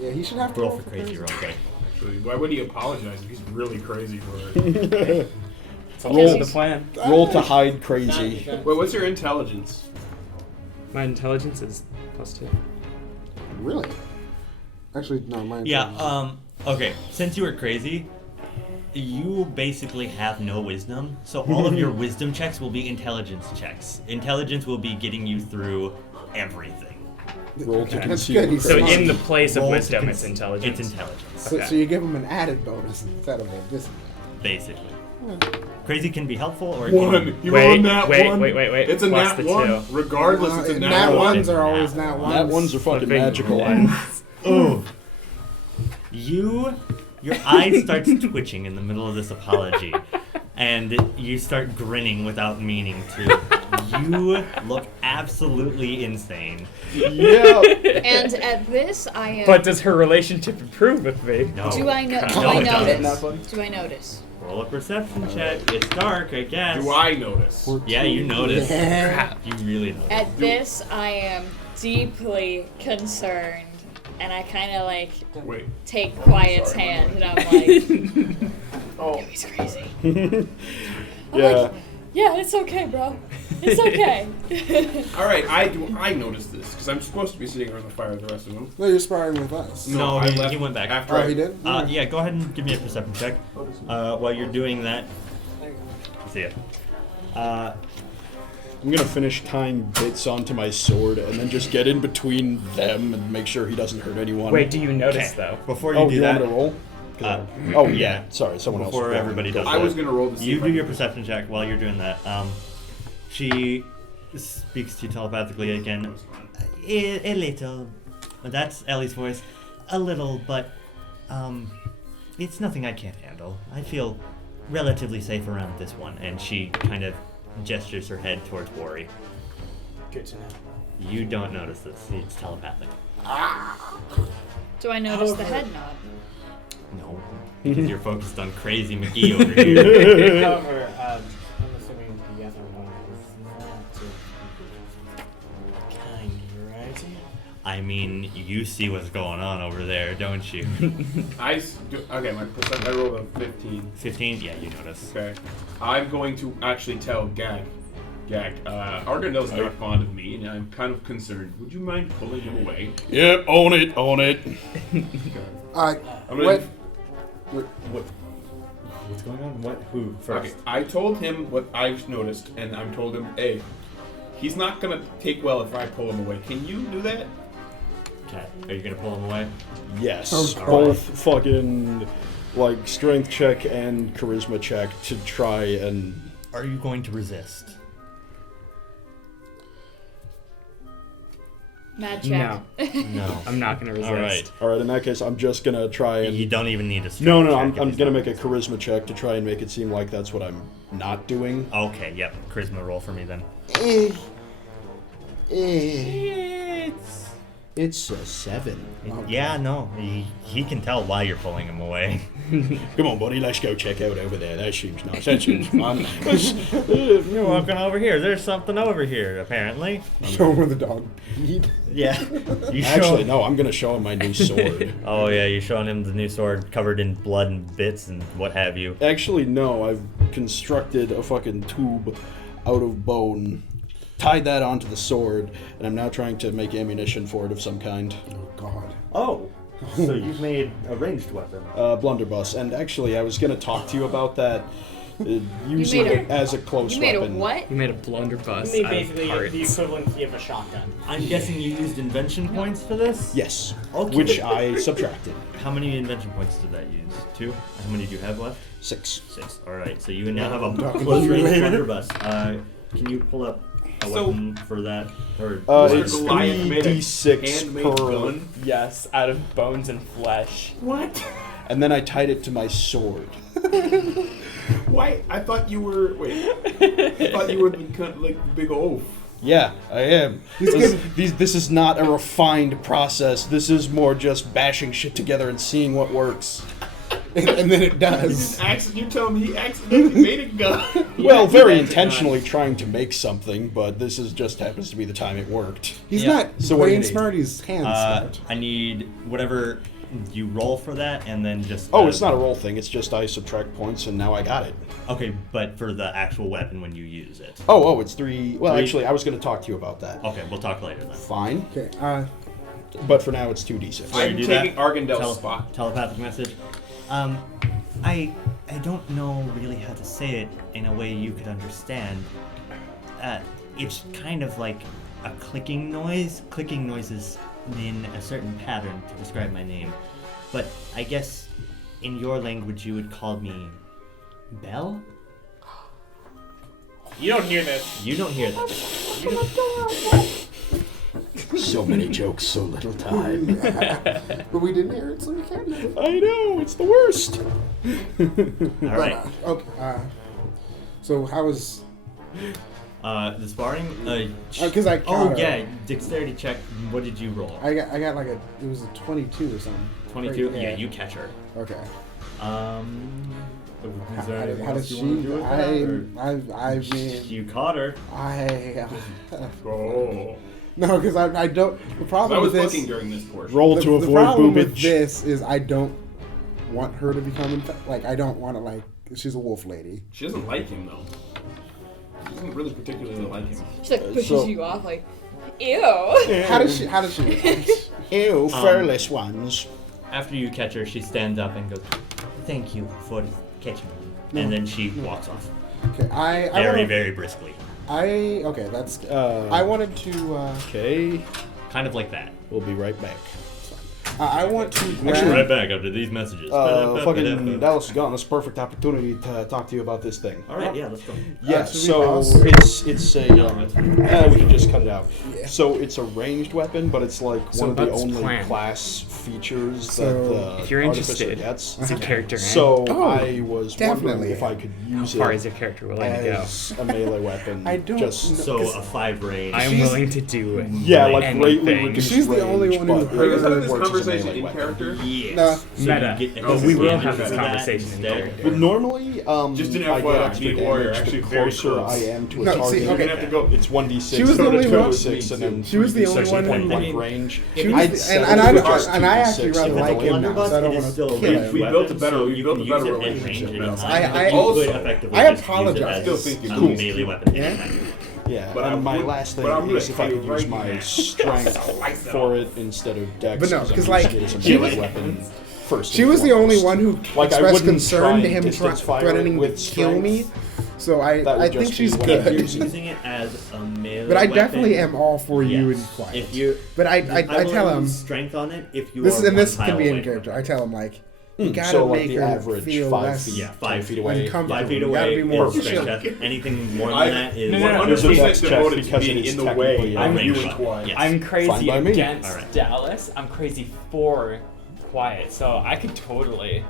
Yeah, he should have to Roll for crazy roll. Okay. Actually, why would he apologize if he's really crazy for it? Because The he's- plan. Roll to hide crazy. Wait, what's your intelligence? My intelligence is +2. Really? Actually, no, mine. Yeah. Okay. Since you were crazy, you basically have no wisdom, so all of your wisdom checks will be intelligence checks. Intelligence will be getting you through everything. Roll to That's conceal good, he's So smart. in the place of Roll to wisdom, cons- it's intelligence. It's intelligence, So you give him an added bonus instead of a dis. basically. Crazy can be helpful, or it One. can You Wait, rolled nat wait, one. wait. It's a Plus nat the one. 2. Regardless, it's a nat, Nat one. ones are always nat ones. That ones are fucking Big magical. ones. Ooh. Your eyes start twitching in the middle of this apology, and you start grinning without meaning to. You look absolutely insane. Yeah. And at this, I am. But does her relationship improve with me? No. do I know? Do No, I it doesn't. notice? Do I notice? Roll a perception check. It's dark, I guess. Do I notice? Yeah, you notice. Yeah. You really notice. At this, I am deeply concerned, and I kind of like Wait. take Quiet's hand, and I'm like, "Oh, he's crazy." Yeah. Yeah, it's okay, bro. It's okay. All right. I noticed this because I'm supposed to be sitting around the fire with the rest of them. No, you're sparring with us. No, I he left went back. after. Oh, he did? Yeah, go ahead and give me a perception check. While you're doing that. See ya. I'm gonna finish tying bits onto my sword and then just get in between them and make sure he doesn't hurt anyone. Wait, do you notice though? Before you Oh, do you that, want me to roll? uh, Oh yeah. Sorry, someone else. before was rolling. everybody does I that, was gonna roll to see you if do I your could- perception check while you're doing that. She speaks to you telepathically again. A little. That's Ellie's voice. A little, but it's nothing I can't handle. I feel relatively safe around this one. And she kind of gestures her head towards Wari. Good to know. You don't notice this. It's telepathic. Do I notice the head nod? No, because you're focused on crazy McGee over here. However, I'm assuming the other one is not kind, right? I mean, you see what's going on over there, don't you? Okay, my percent. I rolled a 15. 15? Yeah, you notice. Okay. I'm going to actually tell Gag, Argandel's not fond of me, and I'm kind of concerned. Would you mind pulling him away? Yep, own it, own it. I'm gonna. What? What? What's going on? What? Who first? Okay, I told him what I've noticed, and I told him, hey, he's not gonna take well if I pull him away. Can you do that? Okay. Are you gonna pull him away? Yes. Okay. Both fucking like strength check and charisma check to try and. Are you going to resist? Mad check. No. I'm not gonna resist. All right. All right. In that case, I'm just gonna try and. You don't even need a strength No, check I'm if he's gonna not make a charisma check to try and make it seem like that's what I'm not doing. Okay. Yep. Charisma roll for me then. It's a 7. Yeah. No. He can tell why you're pulling him away. Come on, buddy. Let's go check out over there. That seems nice. That seems fun. You're walking over here. There's something over here, apparently. Show him where the dog peed. Yeah. You Actually, no. I'm gonna show him my new sword. Oh yeah, you're showing him the new sword covered in blood and bits and what have you. Actually, no. I've constructed a fucking tube out of bone, tied that onto the sword, and I'm now trying to make ammunition for it of some kind. Oh God. Oh, so you've made a ranged weapon. Blunderbuss. And actually, I was gonna talk to you about that. Using made it as a close You made a weapon. what? You made a blunderbuss You made out basically of the parts. equivalency of a shotgun. I'm guessing you used invention points for this? Yes. Okay. Which I subtracted. How many invention points did that use? 2? How many do you have left? 6. 6. Alright, so you now have a Talking close to you range later. blunderbuss. Can you pull up a So- weapon for that? Or It's Goliath made a 3d6 handmade per. gun? Yes, out of bones and flesh. What? And then I tied it to my sword. Why? I thought you were. Wait. I thought you were the kind of, like the big oaf. Yeah, I am. This is not a refined process. This is more just bashing shit together and seeing what works. And then it does. You tell me he accidentally made a gun. Well, very that's intentionally trying to make something, but this is just happens to be the time it worked. He's Yeah. not So what do you brain need? smart, he's hand smart. I need whatever you roll for that, and then just. Oh, it's not a roll thing. It's just I subtract points, and now I got it. Okay, but for the actual weapon when you use it. Oh, it's 3. Well, 3. actually, I was going to talk to you about that. Okay, we'll talk later then. Fine, Okay, but for now it's 2d6. Wait. I'm do that? taking Argandel's spot. Telepathic message. I don't know really how to say it in a way you could understand. It's kind of like a clicking noise. Clicking noises in a certain pattern to describe my name. But I guess in your language you would call me Bell? You don't hear this. You don't hear that. So many jokes, so little time. but we didn't hear it, so we can't hear it. I know, it's the worst. All right. Okay, so how was... The sparring. Because I Oh caught yeah, dexterity check. What did you roll? I got like it was a 22 or something. 22. Right, Yeah, you catch her. Okay. Is there anything How else does you want to do with that, or- I mean, You caught her. Oh. no, because I don't. The I problem was with this, looking during this portion. Roll the, to the avoid problem with boobage. this is I don't want her to become like I don't want to like. She's a wolf lady. She doesn't like him though. She doesn't really particularly like him. She like pushes so- you off like, ew. How does she? How does she? Ew, furless ones. After you catch her, she stands up and goes, Thank you for catching me. and then she walks off Okay, I very, wanna, very briskly, okay, that's. I wanted to. Okay, kind of like that. we'll be right back. I want to grab. Actually, right back after these messages. Fucking Dallas is gone. It's a perfect opportunity to talk to you about this thing. All right, yeah, let's go. Yeah, should we so pause? it's a we can just cut it out. So it's a ranged weapon, but it's like So one of the let's only plan. class features So, that the if you're artificer interested, gets. As a character, So Oh, I was wondering definitely. if I could how use far it is your character willing to go? as a melee weapon. I don't just know. So a 5 range. I am she's- willing to do it. yeah, like greatly anything. reduced She's the only range, one who but Are you guys it having this works as a conversation melee in weapon. character? Yes. No. So you Meta. get Oh, we will advantage have this for that conversation in instead. character. But normally, Just an I get FYI, extra me and Warrior damage actually the very closer close. I am to a No, target. see, You're okay. gonna have to go. It's 1d6. She was the only one- 6 and then She was the only 3d6 one point who- blank range. She was I'd the- settle and I for just and I 2d6 actually if rather it's like a him one. now, so I don't It is want still to a kill ranged him. We weapon, built a better- so we you built can a use better it at relationship range now. anytime. I You also- could effectively I just use it apologize. as Still think you're a cool. melee weapon. Yeah? Yeah, But and I'm my good- last thing but I'm is good if I at could use right my now. strength for it instead of dex. But no, I'm 'cause, using like, it as a she melee was- weapon. first. She and was the only foremost. one who Like, I expressed wouldn't concern try to and him distance fire threatening to with kill me. strength. So That would I just think be she's what If you're good. using it as a melee But I weapon, definitely am all for you yes. and quiet. If you, But I will tell him use strength on it if you this, are and this one can be tile in away character. from I tell him like you gotta So like make the her average feel 5 less feet, Yeah, 5 feet away. uncomfortable. 5 feet You gotta away be more is strength chill. check. Anything more than I- that is No, no, no. 100% Dex check devoted to because being it is in the technically way. a I'm range you shot. and quiet. Yes. I'm Fine crazy by me. against Alright. Dallas. I'm crazy for quiet, so I could totally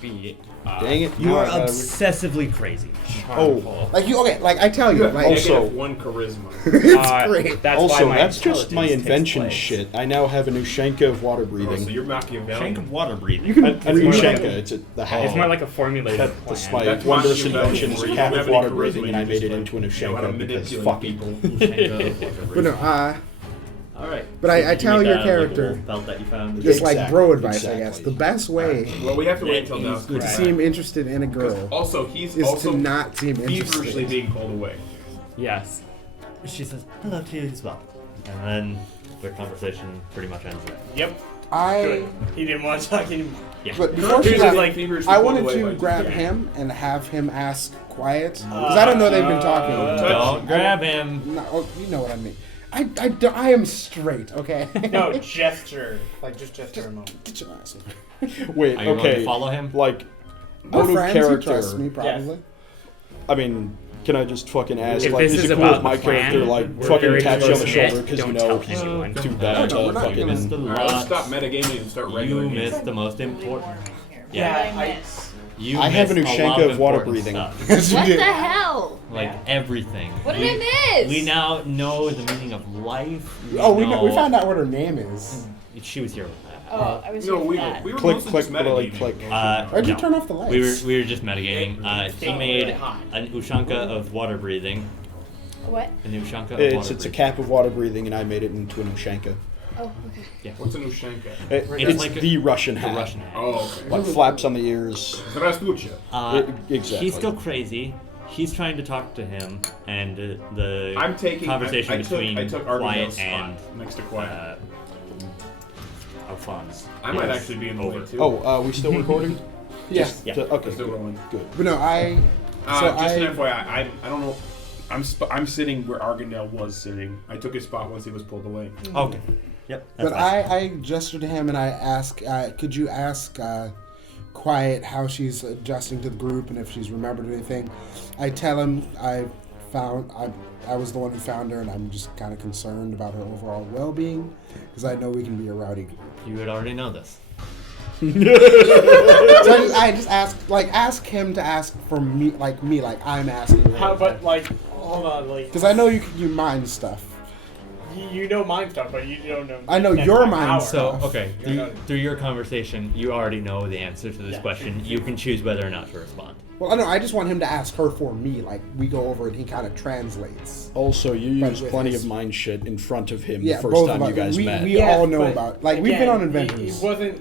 be. Dang it! You now are I gotta re- obsessively crazy. Charmful. Like you okay? Like I tell you, You have like Also- -1 charisma. it's great. That's Also, why my that's just my intelligence takes invention place. shit. I now have an Ushanka of water Oh, so breathing. you're Machiavellian. Shank of water breathing. You can That's An more Ushanka, like- it's the hat. It's more like a formulated That's plan. my That's wondrous Machiavellian, invention, where you cap don't of have water any breathing, charisma, and I you made just, it into an like, know how to Ushanka because manipulate fuck it. people. Ushanka of water But breathing. no, All right. but So I did you tell make your a, like, character- wolf belt that you found. just like Exactly, bro advice, I exactly. guess. The best way Well, we have to wait That until now. is good to Right. seem interested in a girl Also, he's is also to not seem feverishly interested. being called away. Yes. She says hello to you as well, and then the conversation pretty much ends there. Yep. I Good. He didn't want to talk anymore. Yeah. but before He's she just left, like feverishly I pulled wanted away to by grab just- him and have him ask quiet because I don't know they've been talking. Don't grab him. No, oh, you know what I mean. I am straight, okay? No, gesture. Like, just gesture a moment. Get your ass over. Wait, Are you going okay. to follow him? Like, We're out of friends, he character. trusts me, probably. I mean, can I just fucking ask? If Like, this is is it cool if about my the plan, character like we're fucking very taps you on the close-knit. shoulder because you Don't know tell anyone. too No, bad no, to we're not fucking. missed the Alright, let's lots. stop metagaming and start You regular missed games. the most important. Yeah, What I- did I miss? You I have an missed a lot Ushanka of water important breathing. stuff. Yes, you What did. the hell? Like everything. What did I miss? We now know the meaning of life. Oh, we found out what her name is. She was here with that. Oh, I was No, here for we that. were Click, mostly click, just literally metagaming. click. Why'd you no. turn off the lights? We were just metagaming. He felt made really hot. an Ushanka of water breathing. What? An Ushanka of It's water a breathing. cap of water breathing, and I made it into an Ushanka. Oh, okay. What's an Ushanka? It's like the Russian The hat. Russian hat. Oh, okay. Like flaps on the ears. Здравствуйте. Exactly. He's still crazy. He's trying to talk to him, and the I'm taking conversation between I took Quiet Argonau's and spot next to Quiet. Alphonse. I might is actually be in the over. way too. Oh, we still recording? Yes. Yeah. Okay, Still good. rolling. Good. But no, Just an FYI, I don't know. I'm sitting where Argondale was sitting. I took his spot once he was pulled away. Okay. Yep. That's But fine. I gestured to him and I asked, could you ask Quiet how she's adjusting to the group and if she's remembered anything? I tell him I was the one who found her and I'm just kind of concerned about her overall well-being because I know we can be a rowdy group. You would already know this. So I just ask him to ask for me, like I'm asking her. How, but, like, hold on, like, Because I know you mind stuff. you know mine stuff, but you don't know. I know that's your my mind power. stuff. So, okay, You're not- through your conversation, you already know the answer to this Yeah. question. You can choose whether or not to respond. Well, I know. I just want him to ask her for me. Like we go over and he kind of translates. Also, you But used with plenty his- of mind shit in front of him Yeah, the first both time of you us. guys we met. we all know but about. Like we've been on again, adventures. It wasn't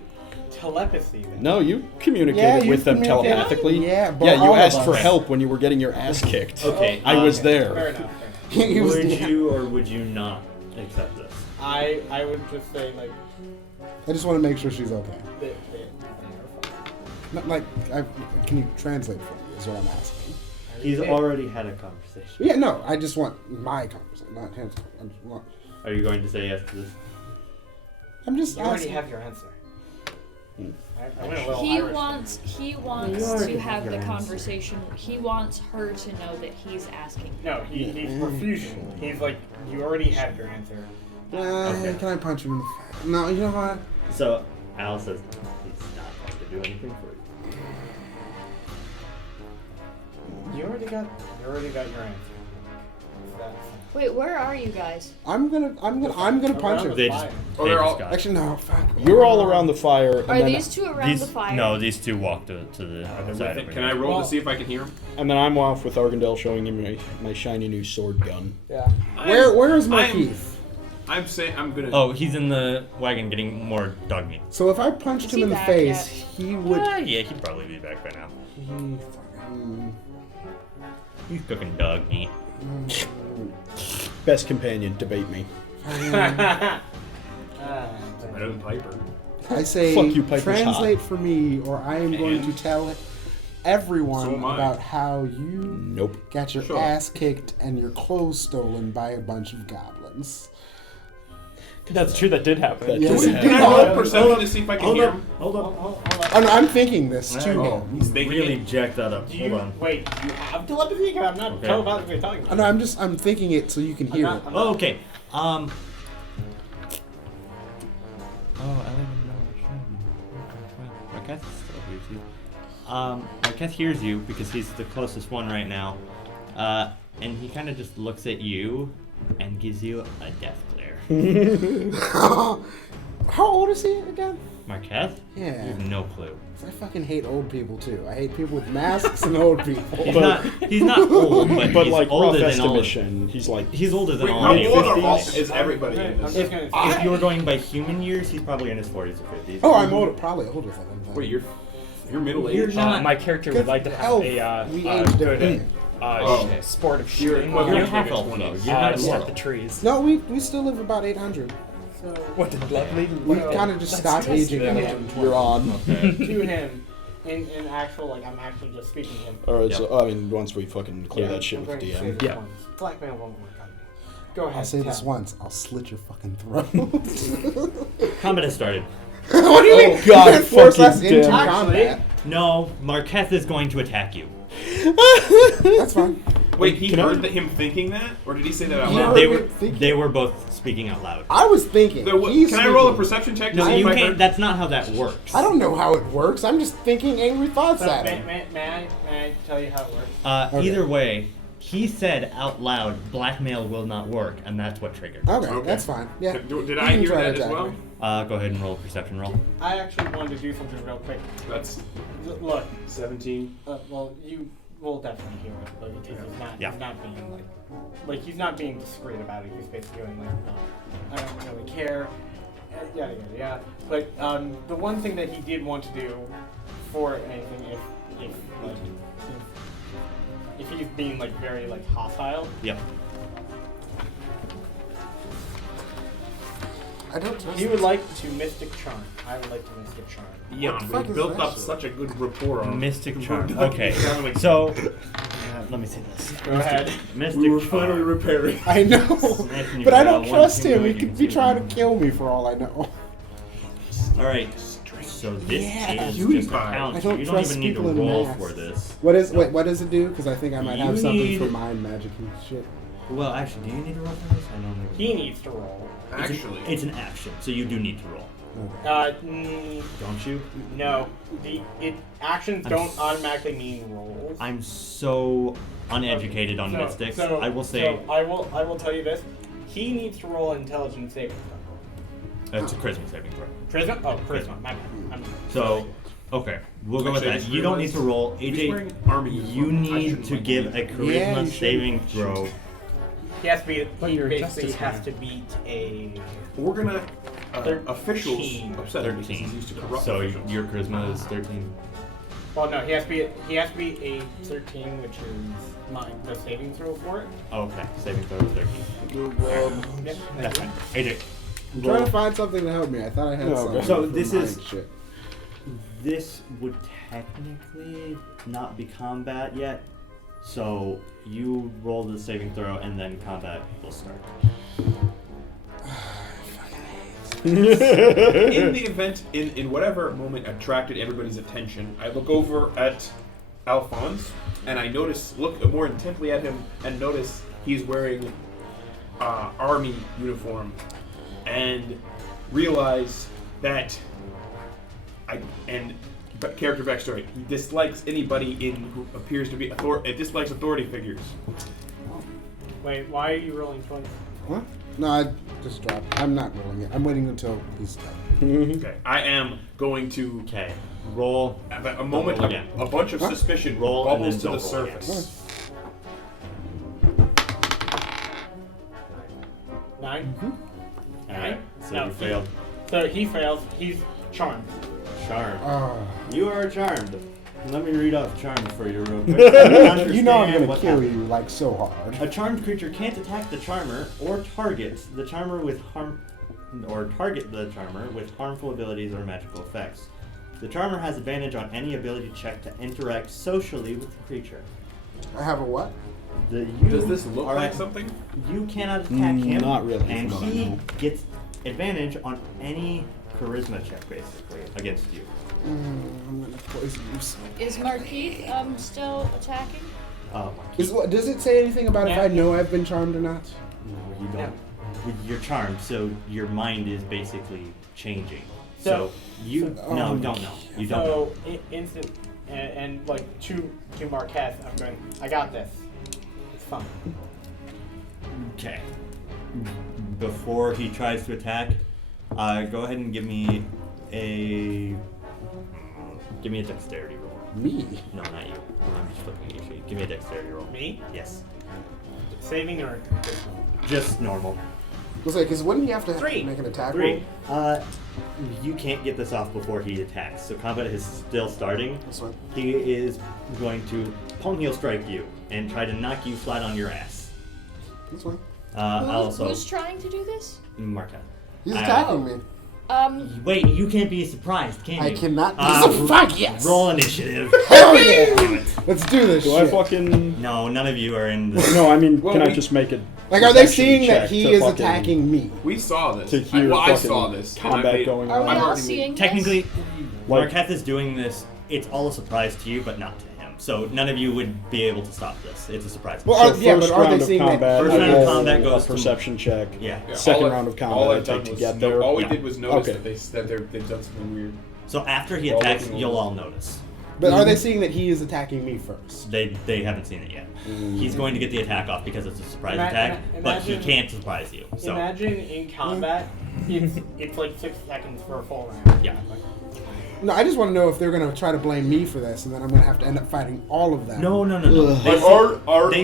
telepathy then. No, you communicated Yeah, you with them communicated. telepathically. Yeah, but yeah, you all of asked for us. help when you were getting your ass kicked. Okay, I was Fair there. enough. He was Would the- you or would you not accept this? I would just say, like, I just want to make sure she's okay. they Not like, can you translate for me? Is what I'm asking. He's already had a conversation. Yeah, no, I just want my conversation, not his. I just want. Are you going to say yes to this? I'm just You already asking. have your answer. I went a Oh, little He Irish wants You to already have have the your answer. conversation. He wants her to know that he's asking. there. No, he's refusion. He's like, you already have your answer. Okay. Can I punch him in the face? No, you know what? So, Al says he's not going to do anything for you. You already got your answer. That's Wait, where are you guys? I'm gonna punch around him. the They fire. just, Oh, they they're just all- got Actually, no, fuck. You're all around the fire. And Are then, these two around the fire? No, these two walked to the side over Can here. I roll Well- to see if I can hear him? And then I'm off with Argondale showing him my shiny new sword gun. Yeah. Where is I'm- Marketh? I'm saying I'm gonna. Oh, he's in the wagon getting more dog meat. So if I punched Is him he in the back face, yet? he would. Yeah, he'd probably be back by now. He fucking. He's cooking dog meat. Best companion, debate me. Better than Piper. I say, Fuck you, Piper's translate for me, or I am going And? to tell everyone So am I. about how you Nope. got your Sure. ass kicked and your clothes stolen by a bunch of goblins. That's true. That did happen. Yes, it Can did I roll a happen. perception to see if I can hear him? Hold up. Hold Oh, no, I'm thinking this to Oh, him. He's thinking really it. jack that up. Do Hold you on. wait? Do you have telepathy? Because I'm not Okay. telepathically talking. Oh, no, I'm thinking it so you can hear it. Oh, okay. Oh, I don't even know. Marketh still hears you. Marketh hears you because he's the closest one right now. And he kind of just looks at you and gives you a death glare. How old is he again? Marketh? Yeah. You have no clue. I fucking hate old people too. I hate people with masks and old people. He's not old, but, But he's like older rough than all of estimation, he's like He's older than Wait, all how of you. old are all, 50s? is everybody in I'm this? just gonna say. If you were going by human years, he's probably in his 40s or 50s. Oh, I'm older, probably older than him. Then. Wait, you're middle You're aged? not- My character would like to have Elf. a We good aged differently. sport of You're shooting. equivalent You're to half your elf though. 20s. You're not At immortal. the trees. No, we still live about 800. So, What did lovely? We kind of just stopped aging at 1120. you're on. to him, in actual, like, I'm actually just speaking to him. Alright, Yeah. so I mean, once we fucking clear that shit I'm with going to say DM. this Yeah. once. Blackmail won't work on me. Go ahead. I'll say this tell. once. I'll slit your fucking throat. Combat has started. What do you mean? Oh, God, You can't force us fucking into damn. combat. No, Marketh is going to attack you. That's fine. Wait, he Can I- heard him thinking that? Or did he say that out He loud? heard They me were thinking. they were both speaking out loud. I was thinking. He's Can I roll a speaking. perception check to No, see you if I can't. heard? That's not how that works. I don't know how it works. I'm just thinking angry thoughts So, at may, him. may I tell you how it works? Okay. Either way, he said out loud, "Blackmail will not work,k," and that's what triggered. Okay, Okay. that's fine. Yeah. Did You I can hear try to that as attack well? me. Go ahead and roll a perception roll. I actually wanted to do something real quick. That's Look, 17. well, you will definitely hear it, but because Yeah. he's not being like he's not being discreet about it. He's basically going like, no, I don't really care, yada yada yada. But the one thing that he did want to do for anything, if he's being like very like hostile, Yep. I don't trust he would like to mystic charm. I would like to mystic charm. Yeah, fuck we is built that up shit? such a good rapport on Mystic We're charm. not Okay. traveling. So, let me see this. Go ahead. Mystic we were charm. finally repairing. I know. Smashing you But I down, don't trust one him. He finger, could you be can trying see to kill me for all I know. All right. So this Yeah. is Cutie just a pie. count. I So don't you don't trust even need to people in roll masks. for this. What does it do? Because I think I might have You something need- for mind magic and shit. Well, actually, do you need to roll for this? I don't even He know. needs to roll. Actually, It's an action, so you do need to roll, don't you? No, actions I'm don't s- automatically mean rolls. I'm so uneducated on mystics. I will say So I will tell you this. He needs to roll an intelligence saving throw. it's a charisma saving throw. Charisma? Oh, charisma. My bad. So, okay, we'll go with Actually, I that. just You don't need realized to roll. he's AJ, wearing army you uniform. I need shouldn't to like give him. a Yeah, charisma you should. saving throw. He has to be. But He you're a basically justice has man. to beat a. We're gonna officials 13. upset him because he's used to corrupt So officials. your charisma is 13. Well, no, he has to be. He has to be a 13, which is the saving throw for it. Okay, saving throw is 13. Yeah. That's fine. AJ, I'm trying to find something to help me. I thought I had No, something. so for this mind is- shit. this would technically not be combat yet. So you roll the saving throw and then combat will start. In the event, in whatever moment attracted everybody's attention, I look over at Alphonse and I look more intently at him and notice he's wearing army uniform and realize that but character backstory, he dislikes anybody who appears to be dislikes authority figures. Wait, why are you rolling 20? What? No, I just dropped. I'm not rolling it. I'm waiting until he's done. Okay, I am going to Okay, roll. at a moment, Roll again. a bunch of Huh? suspicion Roll and bubbles to then the don't roll again. surface. 9? Alright, so No, you failed. So he fails. He's charmed. Charmed. Oh. You are charmed. Let me read off charmed for you real quick. You know I'm gonna What kill happened. you like so hard. A charmed creature can't attack the charmer or target the charmer with or target the charmer with harmful abilities or magical effects. The charmer has advantage on any ability check to interact socially with the creature. I have a what? Does this look like something? You cannot attack him. Not really, And from what I he know. gets advantage on any charisma check, basically, against you. I'm gonna poison you. Is Marketh still attacking? Does it say anything about if I know I've been charmed or not? No, you don't. You're charmed, so your mind is basically changing. So- don't know. You don't know. So instant and like to Marketh, I'm going. I got this. It's fine. Okay. Before he tries to attack, go ahead and give me a dexterity roll. Me? No, not you. I'm just looking at your sheet. Give me a dexterity roll. Me? Yes. Saving or Just normal. Because wouldn't you have to 3. make an attack 3. roll? You can't get this off before he attacks, so combat is still starting. This one. He is going to palm heel strike you and try to knock you flat on your ass. This one. Who's trying to do this? Marketh. He's attacking me. Wait, you can't be surprised, can you? I cannot be fuck yes! Roll initiative. Hell yeah! Let's do this Do shit. I fucking... No, none of you are in this. No, I mean, Well, can I we- just make it... Like, are they seeing that he is attacking me? We saw this. To hear I fucking saw this. and combat I made- going Are on. we I've all already seeing this? Technically, Like- Marketh is doing this. It's all a surprise to you, but not to him. So none of you would be able to stop this. It's a surprise. Well, So yeah, first but are they round of seeing that- combat, First I round of roll combat a goes to- perception check. Yeah. Second all round of combat, all I I've done take to was get no- there. All we Yeah. did was notice Okay. they've done something weird. So after he We're all attacks, looking you'll over. all notice. But are they seeing that he is attacking me first? They haven't seen it yet. He's going to get the attack off because it's a surprise Ima- attack, but he imagine- can't surprise you. So Imagine in combat, it's like 6 seconds for a full round. yeah. No, I just want to know if they're going to try to blame me for this, and then I'm going to have to end up fighting all of them. No. Ugh. They,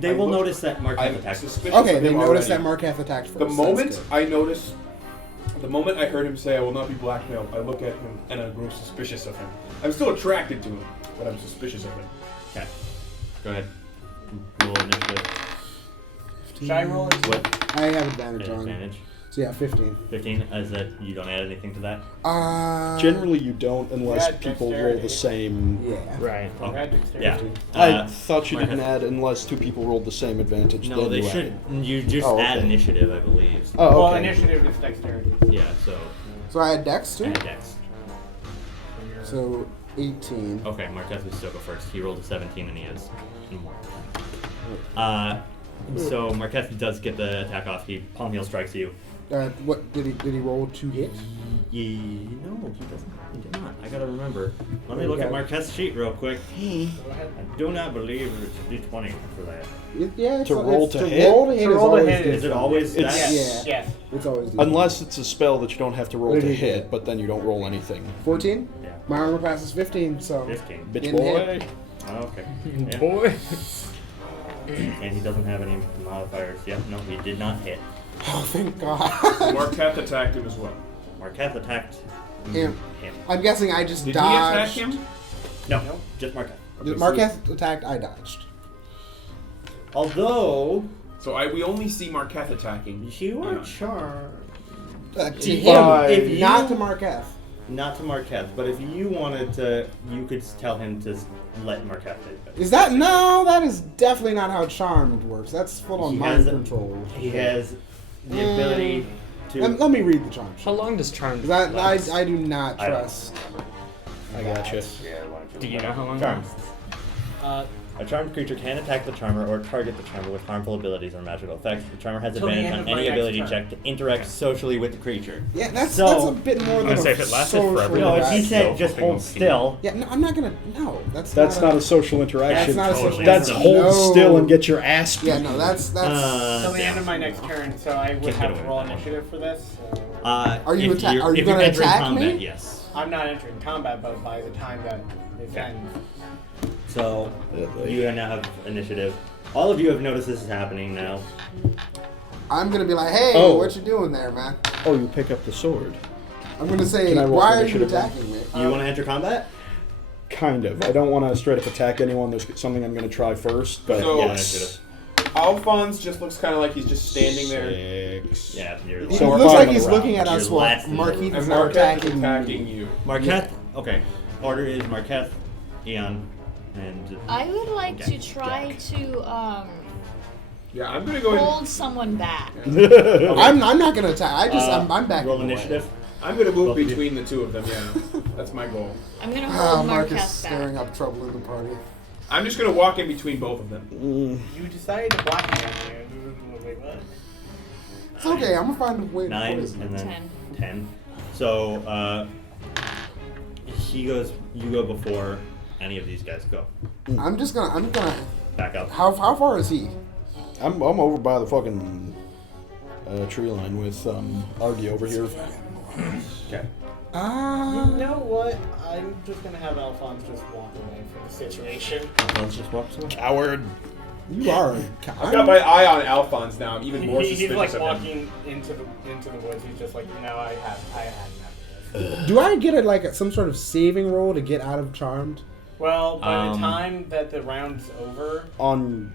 They will notice that Marketh I'm attacked. suspicious Okay, of they him noticed that already. Marketh attacked first. The That's moment good. I notice, the moment I heard him say, "I will not be blackmailed," I look at him and I grow suspicious of him. I'm still attracted to him, but I'm suspicious of him. Okay. Go ahead. Roll initiative. Should I roll it? What I have advantage on. advantage? So yeah, 15. 15. Is that you don't add anything to that? Generally, you don't unless Yeah, people roll dexterity. the same. Yeah. Right. Oh, Add dexterity. yeah. I thought you Marketh. didn't add unless 2 people rolled the same advantage. No, then they you should. added. You just Oh, add okay. initiative, I believe. Oh, Well, okay. initiative is dexterity. Yeah. So So I had Dex too? add dex. So 18. Okay, Marketh would still go first. He rolled a 17 and he has more. So Marketh does get the attack off. He palm heel strikes you. What did he roll 2 hits? No, he doesn't. He did not. I gotta remember. Let me look at Okay. Marketh's sheet real quick. Go ahead. I do not believe it's a d20 for that. Yeah, it's To roll it's, to to hit? roll to hit To is roll to always hit Is it always that? It's- Yes. Yeah. Yes. It's always Unless it's a spell that you don't have to roll What to did he hit, get? but then you don't roll anything. 14? Yeah. My armor class is 15, so 15. Bitch Didn't boy. hit. Oh, okay. Yeah. Boy. And he doesn't have any modifiers. Yep, no, he did not hit. Oh, thank God. Marketh attacked him as well. Marketh attacked Him. him. I'm guessing I just Did he attack dodged. him? No, just Marketh. Marketh attacked, I dodged. Although So we only see Marketh attacking. you are Yeah. charmed. To If him, if you- not to Marketh. Not to Marketh, but if you wanted to, you could tell him to let Marketh hit. Is that no? That is definitely not how charmed works. That's full on He mind has a- control. He has the ability to. Let me read the charm. How long does charm 'Cause I last? do not I don't. trust. I gotcha. Do you know how long? Charms. Uh, A charmed creature can attack the charmer or target the charmer with harmful abilities or magical effects. The charmer has Till the advantage end on of my any next ability turn. check to interact socially with the creature. Yeah, that's So- a bit more I'm than gonna say a if it lasted social forever, No, if he interaction. said just hoping hold we'll see. still. Yeah, no, I'm not gonna. No, that's Not a social interaction. That's not a social Totally. That's interaction. hold No. still and get your ass beat. Yeah, no, that's. till the yeah. end of my next turn, so I would Can't have get to away roll with that one. initiative for this. Are you if atta- you're- are you if you're gonna entering attack combat, me? Yes. I'm not entering combat, but by the time that it Okay. ends. So you now have initiative. All of you have noticed this is happening now. I'm gonna be like, hey, Oh. what you doing there, man? Oh, you pick up the sword. I'm gonna say, Can I roll why for are you initiative then? attacking me? You want to enter combat? Kind of. I don't want to straight up attack anyone. There's something I'm going to try first, but So- Yeah, yes. initiative. Alphonse just looks kind of like he's just standing there. 6. Yeah, you're It like, So looks five like in a he's round. looking at us You're while last in the Marketh And is now Marketh is attacking attacking you. Marketh. Okay. Order is Marketh, Eon, and I would like to Jack. try to Yeah, I'm gonna go ahead. hold someone back. I'm not gonna attack. I'm back. Roll initiative. I'm gonna move Both of you. between the two of them. Yeah, that's my goal. I'm gonna Ah, hold Mark is Marketh stirring back. up trouble in the party. I'm just gonna walk in between both of them. You decided to block me on here. Wait, what? It's okay. I'm gonna find a way to 9 poison. and then 10. 10. So he goes. You go before any of these guys go. I'm gonna. Back up. How far is he? I'm over by the fucking tree line with Argy over here. Okay. You know what? I'm just gonna have Alphonse just walk away from the situation. Let's just walk away. Coward. You are. I've got my eye on Alphonse now. I'm even more He's suspicious like of him. walking into the woods. He's just like, I had enough of this. Do I get it like some sort of saving roll to get out of charmed? Well, by the time that the round's over, On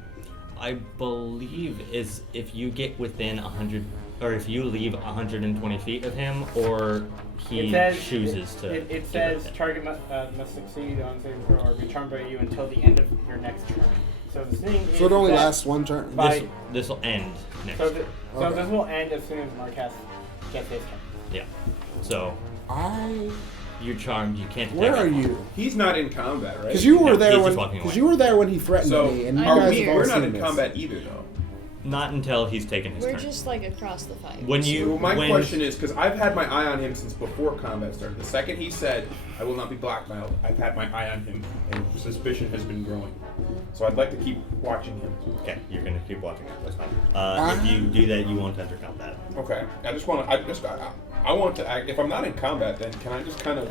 I believe is if you get within 100, or if you leave 120 feet of him, or he chooses to. It says target must succeed on saving throw or be charmed by you until the end of your next turn. So the thing is So it only that lasts one turn. by- This will end next. So, turn. Okay. this will end as soon as Marketh gets his turn. Yeah. So I. you're charmed. You can't. Where attack are him. you? He's not in combat, right? Because you were No, there he's when. just walking Because away. you were there when he threatened So me, and you I'm guys here. have all we're not seen in this. combat either, though. Not until he's taken his We're turn. just like across the fight. When you. Well, my when, question is, because I've had my eye on him since before combat started. The second he said, I will not be blackmailed, I've had my eye on him, and suspicion has been growing. So I'd like to keep watching him. Okay, you're gonna keep watching. That's fine. If you do that, you won't enter combat. Okay. I want to act. If I'm not in combat, then can I just kind of,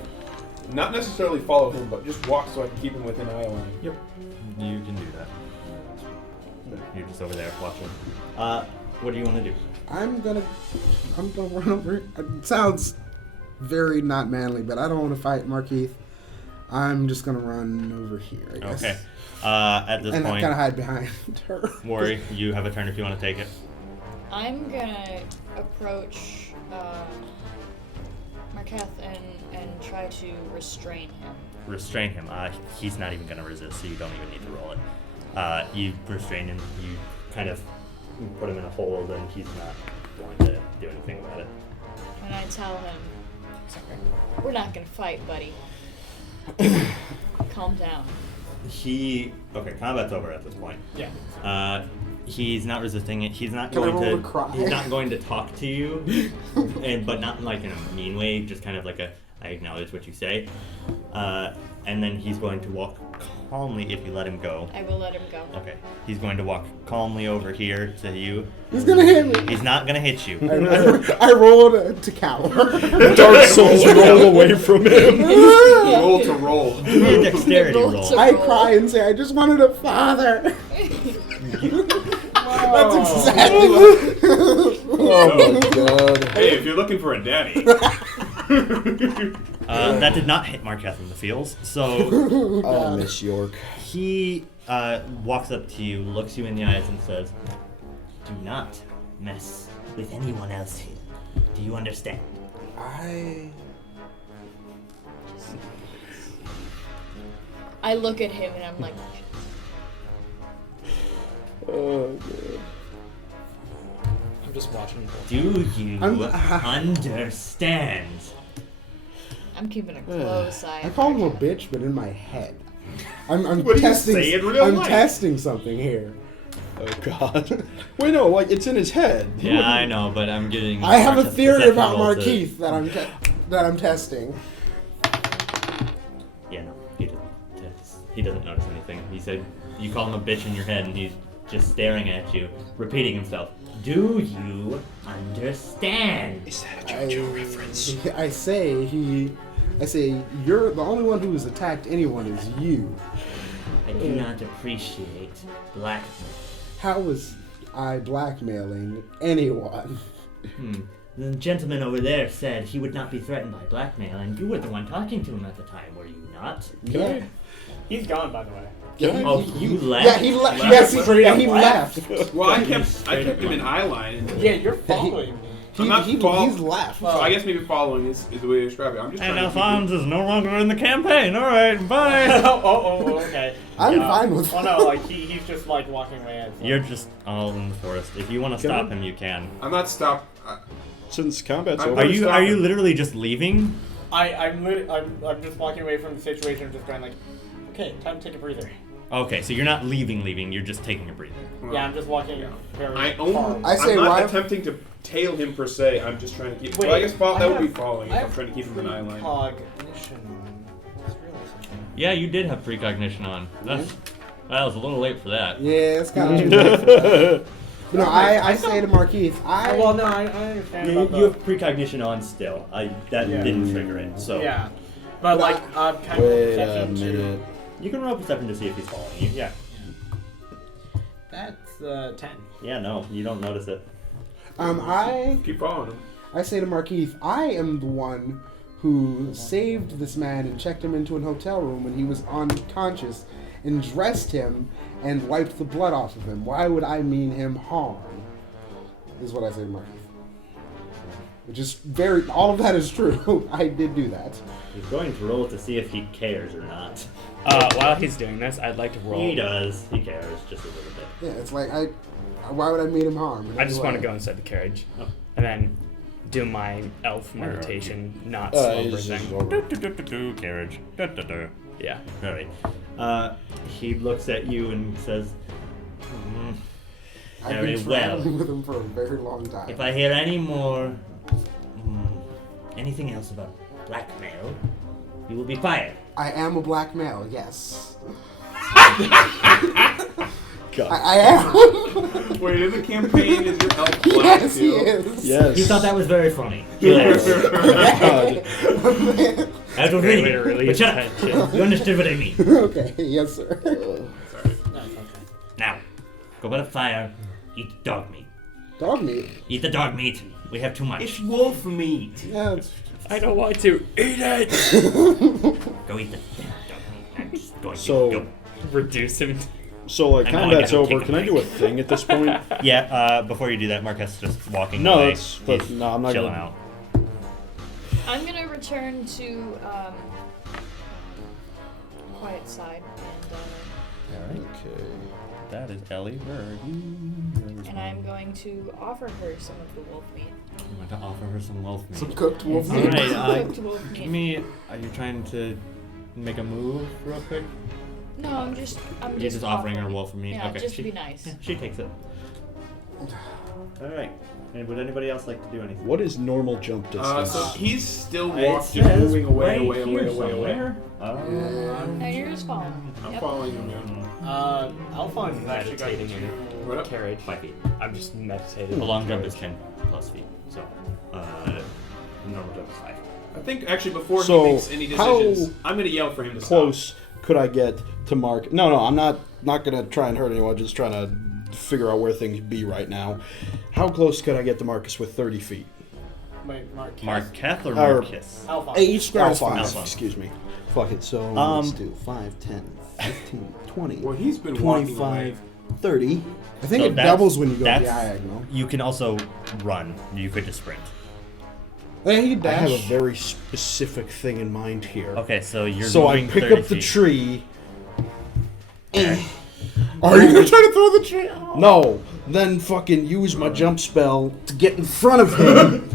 not necessarily follow him, but just walk so I can keep him within eye line? Yep. You can do that. You're just over there watching. What do you want to do? I'm gonna run over. It sounds very not manly, but I don't want to fight Marketh. I'm just gonna run over here, I guess. Okay. At this And point, kind of hide behind her. Worry, you have a turn if you want to take it. I'm gonna approach Marketh and try to restrain him. Restrain him. He's not even going to resist, so you don't even need to roll it. You restrain him. You kind of put him in a hold, and he's not going to do anything about it. And I tell him, we're not gonna fight, buddy. Calm down. Okay, combat's over at this point. Yeah. He's not resisting it. He's not Can I going roll to. to cry? He's not going to talk to you, but not like in a mean way. Just kind of like I acknowledge what you say, and then he's going to walk calmly if you let him go. I will let him go. Okay. He's going to walk calmly over here to you. He's gonna hit me. He's not gonna hit you. I rolled to cower. Dark Souls roll away from him. Roll to roll. Give me a dexterity Roll roll. to- I cry and say, I just wanted a father. That's exactly what. Oh my god. Hey, if you're looking for a daddy. That did not hit Marketh in the feels. So Oh, Miss York. he walks up to you, looks you in the eyes, and says, "Do not mess with anyone else here. Do you understand?" I look at him and I'm like, Oh god. I'm just watching. Do you understand? I'm keeping a close eye. I call him a bitch, but in my head. I'm What do you testing. say in real I'm life? testing something here. Oh god. Wait, no, like it's in his head. He Yeah, wouldn't- I know, but I'm getting. I have a Marketh's theory perception about roll to- Marketh that I'm testing. Yeah, no, he doesn't notice anything. He said, you call him a bitch in your head, and he's just staring at you, repeating himself. Do you understand? Is that a JoJo reference? I say you're the only one who has attacked anyone is you. I do not appreciate blackmail. How was I blackmailing anyone? The gentleman over there said he would not be threatened by blackmail, and you were the one talking to him at the time, were you not? Can He's gone, by the way. Oh, you left? Yeah, he left. Yes, he left. Well, I kept him in eye line. Yeah, you're following me. I'm not He's left. So I guess maybe following is the way to describe it. I'm just And trying to keep Alphonse is no longer in the campaign. All right, bye. Okay. I'm fine with Oh that. no, like he's just like walking away. At You're just all in the forest. If you want to stop him, you can. I'm not stopped. Since combat's I'm- over. Are you Stop him. literally just leaving? I'm just walking away from the situation, just going like, okay, time to take a breather. Okay, so you're not leaving. You're just taking a breather. Yeah, I'm just walking very far. I say I'm not why- attempting to tail him per se. I'm just trying to keep. Wait, well, I guess that would be have- following if I I'm have trying to keep him in eye line. Cognition on. That's really something. Yeah, you did have precognition on. That was a little late for that. Yeah, it's kind of too late for that. You know, I say to Marketh, Well, no, I understand. You, about you have precognition on still. That Yeah. didn't trigger it. So Yeah, but like kind of Wait a perception too. minute. you can roll perception to see if he's following you. Yeah. That's 10. Yeah. No, you don't notice it. I Keep following him. say to Marketh, I am the one who saved this man and checked him into an hotel room when he was unconscious and dressed him and wiped the blood off of him. Why would I mean him harm? Is what I say to Marketh. Which is all of that is true. I did do that. He's going to roll to see if he cares or not. While he's doing this, I'd like to roll. He does. He cares just a little bit. Yeah, it's like, why would I mean him harm? I just want to go inside the carriage, and then do my elf meditation, not slow It's just breathing. over. Carriage. Yeah. All right. He looks at you and says, I've very been well. traveling with him for a very long time. If I hear any more, anything else about blackmail, you will be fired. I am a black male, yes. God. I am. Wait, in the campaign is your elf black Yes, he too? is. Yes. He thought that was very funny. God. I was Way reading to it, release but shut up. tension. You understood what I mean. Okay, yes, sir. Now, go by the fire, eat dog meat. Dog meat. Eat the dog meat. We have too much. It's wolf meat. Yeah, it's I don't want to eat it. Go eat the dog meat. I'm just going So- to go. Reduce him. So, like, I know, I combat's gotta over. kick Can I do a thing at this point? Yeah. Before you do that, Marketh's just walking No, away. that's He's no, I'm not chilling gonna. out. I'm gonna return to quiet side Okay. That is Ellie. Where are you? and I'm going to offer her some of the wolf meat. I'm going to offer her some wolf meat. some cooked wolf All meat. right. Cooked wolf Give meat. me. Are you trying to make a move real quick? No, I'm just You're just offering her wolf meat. Yeah, Okay. just she, to be nice. Yeah, she takes it. All right. And would anybody else like to do anything? What is normal jump distance? So he's still It walking, says moving away, right away, here away, away. somewhere. No, you're just following. I'm Yep. following him now. Alphonse is actually going Meditating to. What up? Carriage. 5 feet. I'm just meditating. The long jump is 10 plus feet. So, normal jump is 5. I think actually before So, he makes any how decisions, I'm gonna yell for him to Close could I get to Mark? No, I'm not gonna try and hurt anyone. Just trying to figure out where things be right now. How close could I get to Marcus with 30 feet? Wait, Marketh or Or- Marcus? Alphonse. Hey, each square is Alphonse, fine. excuse me. Fuck it. So let's do 5, 10, 15, 20, Well, he's been walking 25, 30. I think So it that's- doubles when you go that's- diagonal. You can also run. You could just sprint. Yeah, you I dash. have a very specific thing in mind here. Okay, so you're So I moving pick 30 up the feet. tree. Are you gonna try to throw the tree? Oh. No, then fucking use my jump spell to get in front of him.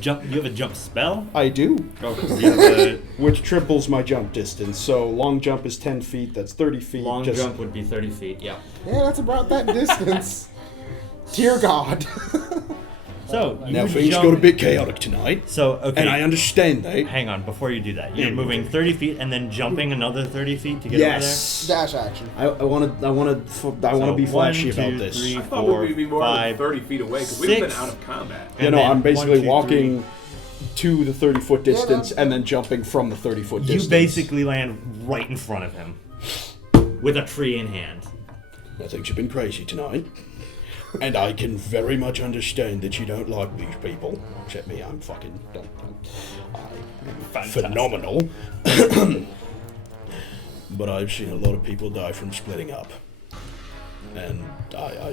Jump. You have a jump spell. I do, You have a which triples my jump distance. So long jump is 10 feet. That's 30 feet. long just- jump would be 30 feet. Yeah. Yeah, that's about that distance. Dear God. So you Now things jump, got a bit chaotic tonight, So okay. and I understand that. Hang on, before you do that, you're Yeah. moving 30 feet and then jumping another 30 feet to get Yes. Dash action. I want to over there. be So flashy 1, about 2, this. 3, I thought 4, we'd be more 5. than 30 feet away because we've been 6. out of combat. You and know, then I'm basically 1, 2, walking to the 30-foot distance Yeah, and then jumping from the 30-foot You distance. basically land right in front of him with a tree in hand. I think you've been crazy tonight. And I can very much understand that you don't like these people. Except me, I'm fucking... I'm Fantastic. phenomenal. but I've seen a lot of people die from splitting up. And I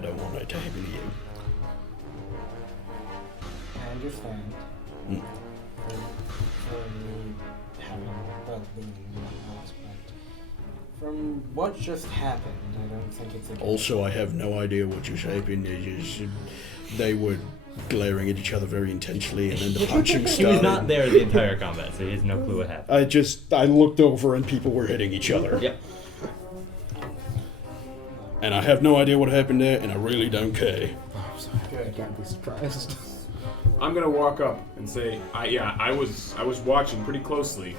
don't want that to happen to you. I understand. Mm. For me having well-being and whatnot, but from what just happened, I don't think it's a good Also, I have no idea what just happened. They were glaring at each other very intensely, and then the punching started. He was not there the entire combat, so he has no clue what happened. I looked over and people were hitting each other. Yep. And I have no idea what happened there, and I really don't care. I can't be surprised. I'm gonna walk up and say, I was watching pretty closely,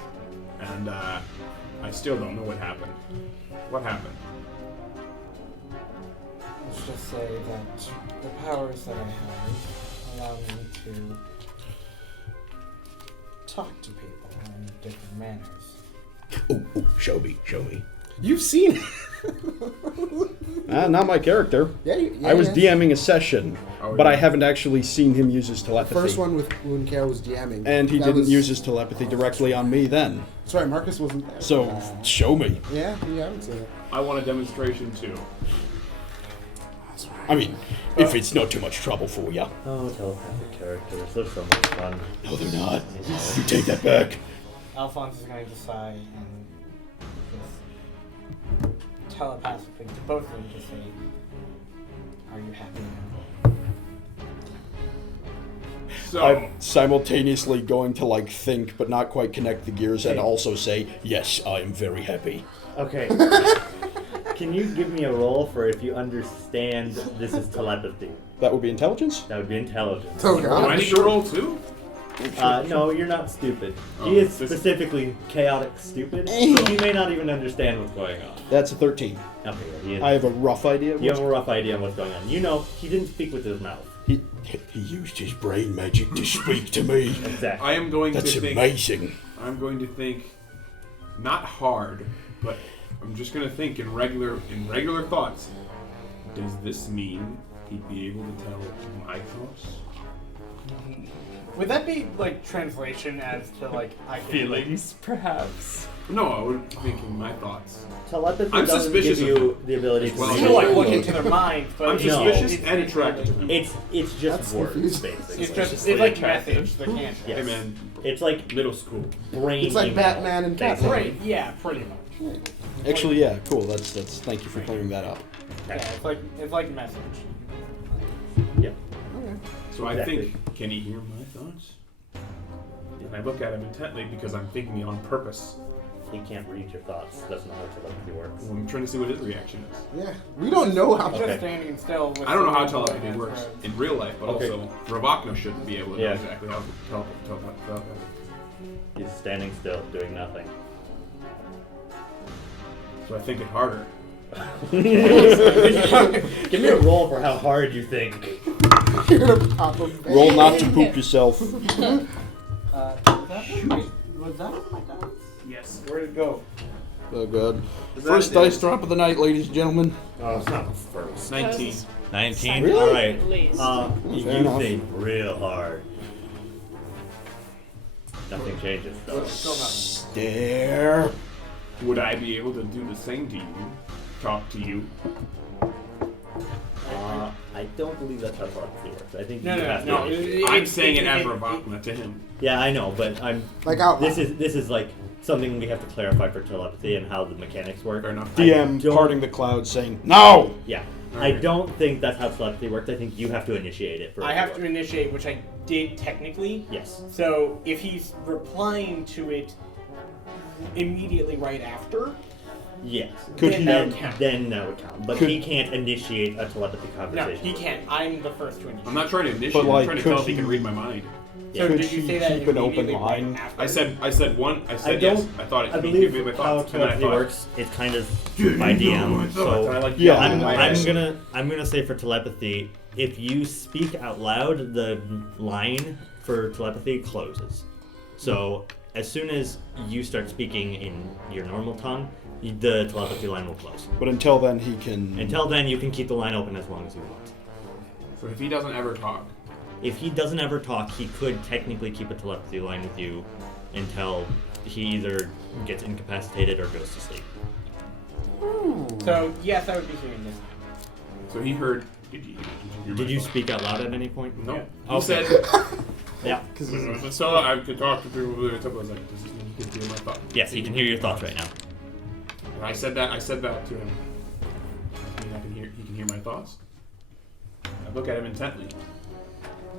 and I still don't know what happened. What happened? Let's just say that the powers that I have allow me to talk to people in different manners. Oh, show me. You've seen it. Not my character. Yeah, I was yeah. DMing a session, but I haven't actually seen him use his telepathy. First one when Kale was DMing. And he That didn't was- use his telepathy directly on me then. That's right, Marcus wasn't there. So, show me. Yeah, you haven't seen it. I want a demonstration too. I mean, if it's not too much trouble for you. Oh, telepathic characters. They're so much fun. No, they're not. You take that back. Alphonse is going to sigh and just telepathically to both of them to say, "Are you happy now?" So I'm simultaneously going to, think, but not quite connect the gears, and also say, yes, I am very happy. Okay. Can you give me a roll for if you understand this is telepathy? That would be intelligence? That would be intelligence. Oh, do God. I need to roll too? No, you're not stupid. Oh, He is this- specifically chaotic stupid, so he may not even understand what's going on. That's a 13. Okay, he is. I have a rough idea. You have a rough idea on what's going on. You know, he didn't speak with his mouth. He used his brain magic to speak to me. Exactly. I am going That's to think. amazing. I'm going to think, not hard, but I'm just going to think in regular thoughts. Does this mean he'd be able to tell my thoughts? Would that be like translation as to like I can Feelings, perhaps. No, I was thinking my thoughts. Telepathy I'm doesn't suspicious give of you the ability to well, see. still like look into their minds, but I'm it's- suspicious it's- and attracted to him. It's just That's words, confusing. basically. It's just Suspiciously it's like attractive. message the can't. Yes. Hey man, It's like middle school. brain. It's like email, Batman and basically. Catwoman. Right, yeah, pretty much. Actually, yeah, cool. That's thank you for clearing that up. Yeah, it's like message. Yep. So I Exactly. think, can he hear my thoughts? And I look at him intently because I'm thinking it on purpose. He can't read your thoughts. That's not how telepathy works. Well, I'm trying to see what his reaction is. Yeah, we don't know how. Okay. Just standing still. With I don't know how someone telepathy holding works his breath. in real life, but Okay. also Ravakna shouldn't be able to know Yeah. exactly how telepathy. He's standing still, doing nothing. So I think it harder. Give me a roll for how hard you think. You're gonna pop him. Roll not to poop yourself. Was that one my dice? Yes. Where'd it go? Oh god. Is First that dice drop of the night, ladies and gentlemen. Oh, it's not the first. 19. 19? Really? Alright. At least. You Fair enough. think real hard. Nothing changes though. Stare. Would I be able to do the same to you? Talk to you? I don't believe that's how telepathy works. I think No, you no, have no. to. I'm saying it as Ravakna to him. Yeah, I know, but I'm. Like out This loud. is like something we have to clarify for telepathy and how the mechanics work. Fair enough. DM don't- parting the clouds saying, no! Yeah. I Alright. don't think that's how telepathy works. I think you have to initiate it. For it I have work. to initiate, which I did technically. Yes. So if he's replying to it immediately right after, Yes. Could then he that then- would count. Then that would count. But Could- he can't initiate a telepathy No, conversation. he can't. I'm the first to initiate. I'm not trying to initiate. But, like, I'm trying to could tell if he he- can read my mind. So Could did you he say that keep an open immediately right line? after? I said one. I I said don't. yes. I thought it I could give me believe my how thoughts, and then I telepathy thought. works. It's kind of by DM. So And I like Yeah, yelled in my head. I'm gonna say for telepathy, if you speak out loud, the line for telepathy closes. So as soon as you start speaking in your normal tongue, the telepathy line will close. But until then, he can. Until then, you can keep the line open as long as you want. So if he doesn't ever talk, If he doesn't ever talk, he could technically keep a telepathy line with you until he either gets incapacitated or goes to sleep. So, yes, I would be hearing this. So he heard. Did you hear Did my you thoughts? speak out loud at any point? No. Yeah. He Okay. said. Yeah. So I could talk to people. I was like, does this mean he can hear my thoughts? Yes, he can hear your thoughts right now. And I said that to him. Does this mean he can hear my thoughts? I look at him intently.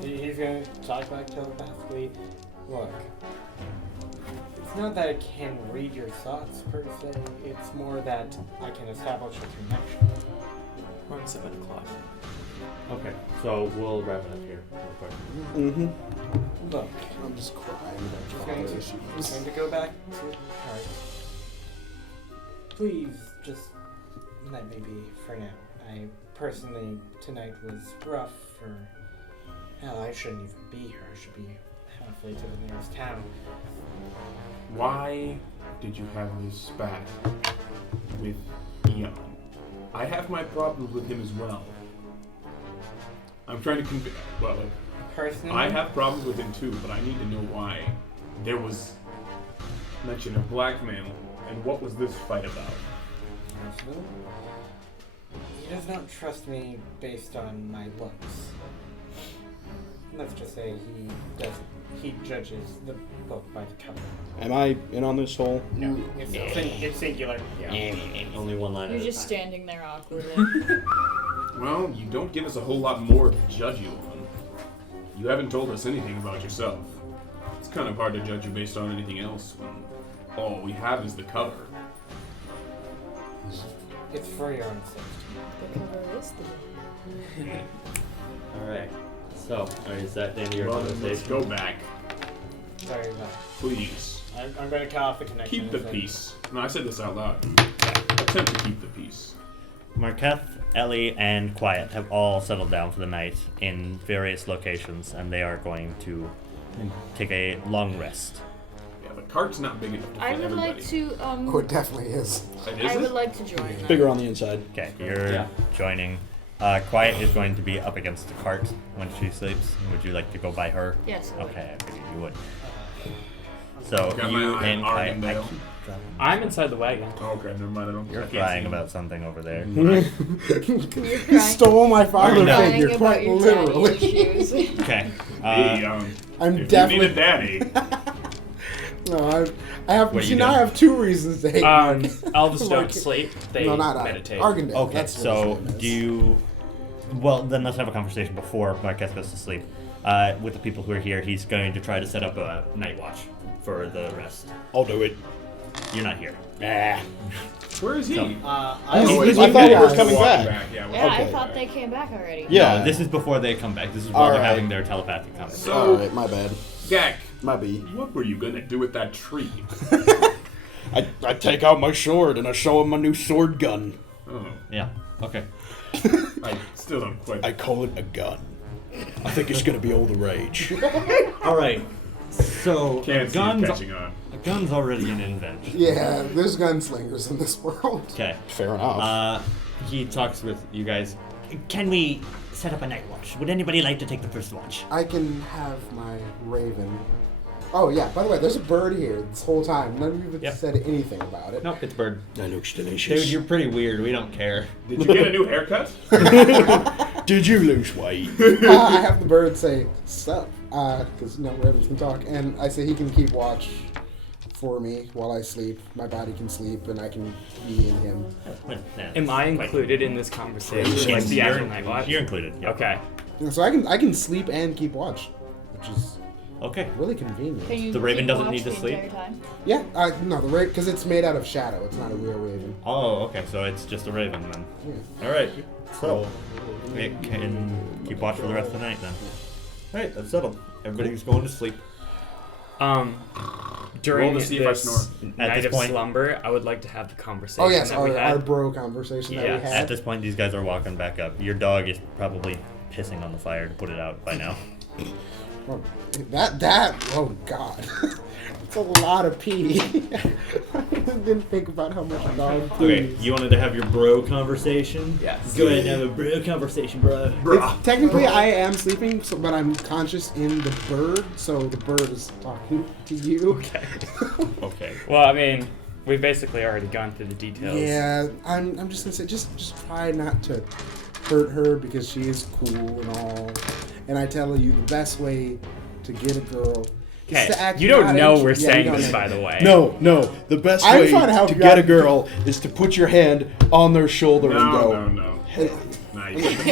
He's going to talk back telepathically. Look, it's not that I can read your thoughts per se, it's more that I can establish a connection. We're on 7 o'clock. Okay, so we'll wrap it up here real quick. Mm-hmm. Look, I'm just crying I'm about going father to, issues. I'm going to go back to Heart. Please, just let me be for now. I personally, tonight was rough for... Hell, I shouldn't even be here. I should be halfway to the nearest town. Why did you have this spat with Eon? I have my problems with him as well. I'm trying to convince. Well, Personally, I have problems with him too, but I need to know why. There was mention of blackmail, and what was this fight about? Personally, he does not trust me based on my looks. Let's just say he judges the book by the cover. Am I in on this whole? No, it's singular. Yeah. Only one line You're at a just time. standing there awkwardly. Well, you don't give us a whole lot more to judge you on. You haven't told us anything about yourself. It's kind of hard to judge you based on anything else when all we have is the cover. It's for your own safety. The cover is the book. Alright. So, is that the end of your Well, then let's conversation? go back. Sorry about Please. I'm going to cut off the connection. Keep the as I- peace. No, I said this out loud. Attempt to keep the peace. Marketh, Ellie, and Quiet have all settled down for the night in various locations, and they are going to take a long rest. Yeah, but cart's not big enough to fit I would everybody. like to, Oh, it definitely is. It I is would it? like to join them. Bigger on the inside. Okay, you're joining. Quiet is going to be up against the cart when she sleeps. Would you like to go by her? Yes. I would. Okay, I figured you would. So Got you my eye and on Quiet. Argendale. I'm inside the wagon. Oh, okay, never mind. I don't. You're I can't crying see about something over there. You're He crying. stole my father You're Crying figure, about quite your daddy literally. issues. Okay. Hey, I'm if definitely. you need a daddy, No, I have. What are See, you now I doing? have two reasons to hate Mark. Elves don't Mark- sleep. They no, not meditate. Argendale. Okay, That's what so his name is. do you... Well, then let's have a conversation before Marquez goes to sleep. With the people who are here, he's going to try to set up a night watch for the rest. I'll do it. You're not here. where is he? So- I Oh, wait, I thought we were guys. coming walking back. Yeah, Yeah, I Okay. thought they came back already. Yeah. No, this is before they come back. This is All while they're right. having their telepathic conversation. So, Alright, my bad. Gak, My B. what were you gonna do with that tree? I take out my sword and I show him my new sword gun. Oh, Yeah. Okay. I still don't quite. I call it a gun. I think it's gonna be all the rage. All right. So Can't see it guns. catching on. A gun's already an invention. Yeah, there's gunslingers in this world. Okay. Fair enough. He talks with you guys. Can we set up a night watch? Would anybody like to take the first watch? I can have my raven. Oh yeah. By the way, there's a bird here this whole time. None of you have Yep. said anything about it. Nope, it's Bird. that looks delicious. Dude, you're pretty weird. We don't care. Did you get a new haircut? Did you lose weight? I have the bird say sup, because no ravens can talk, and I say he can keep watch for me while I sleep. My body can sleep, and I can be in him. Am I included in this conversation? Yes, Like the you're- actual night watch? You're included. Yep. Okay. And so I can sleep and keep watch, which is Okay. really convenient. Can you The raven keep doesn't watch need to the sleep? entire time? Yeah, no, the raven, because it's made out of shadow. It's not a real raven. Oh, okay. So it's just a raven then. Yeah. All right. So it can keep watch for the rest of the night then. All right, that's settled. Everybody's going to sleep. During Roll to see if I this snore. At night this of point- slumber, I would like to have the conversation Oh yes, that we our had. bro conversation that we Yes. At had. this point, these guys are walking back up. Your dog is probably pissing on the fire to put it out by now. Oh, oh god. It's a lot of pee. I didn't think about how much dog pee. Okay, you wanted to have your bro conversation? Yes. Go ahead and have a bro conversation, bro. Technically, I am sleeping, but I'm conscious in the bird, so the bird is talking to you. Okay. Okay. Well, I mean, we've basically already gone through the details. Yeah, I'm just gonna say, just try not to hurt her because she is cool and all. And I tell you, the best way to get a girl is to act. You don't not know int- we're yeah, saying you don't this, know. by the way. No. The best I'm way trying to help to you get out. a girl is to put your hand on their shoulder and go. No. Nice.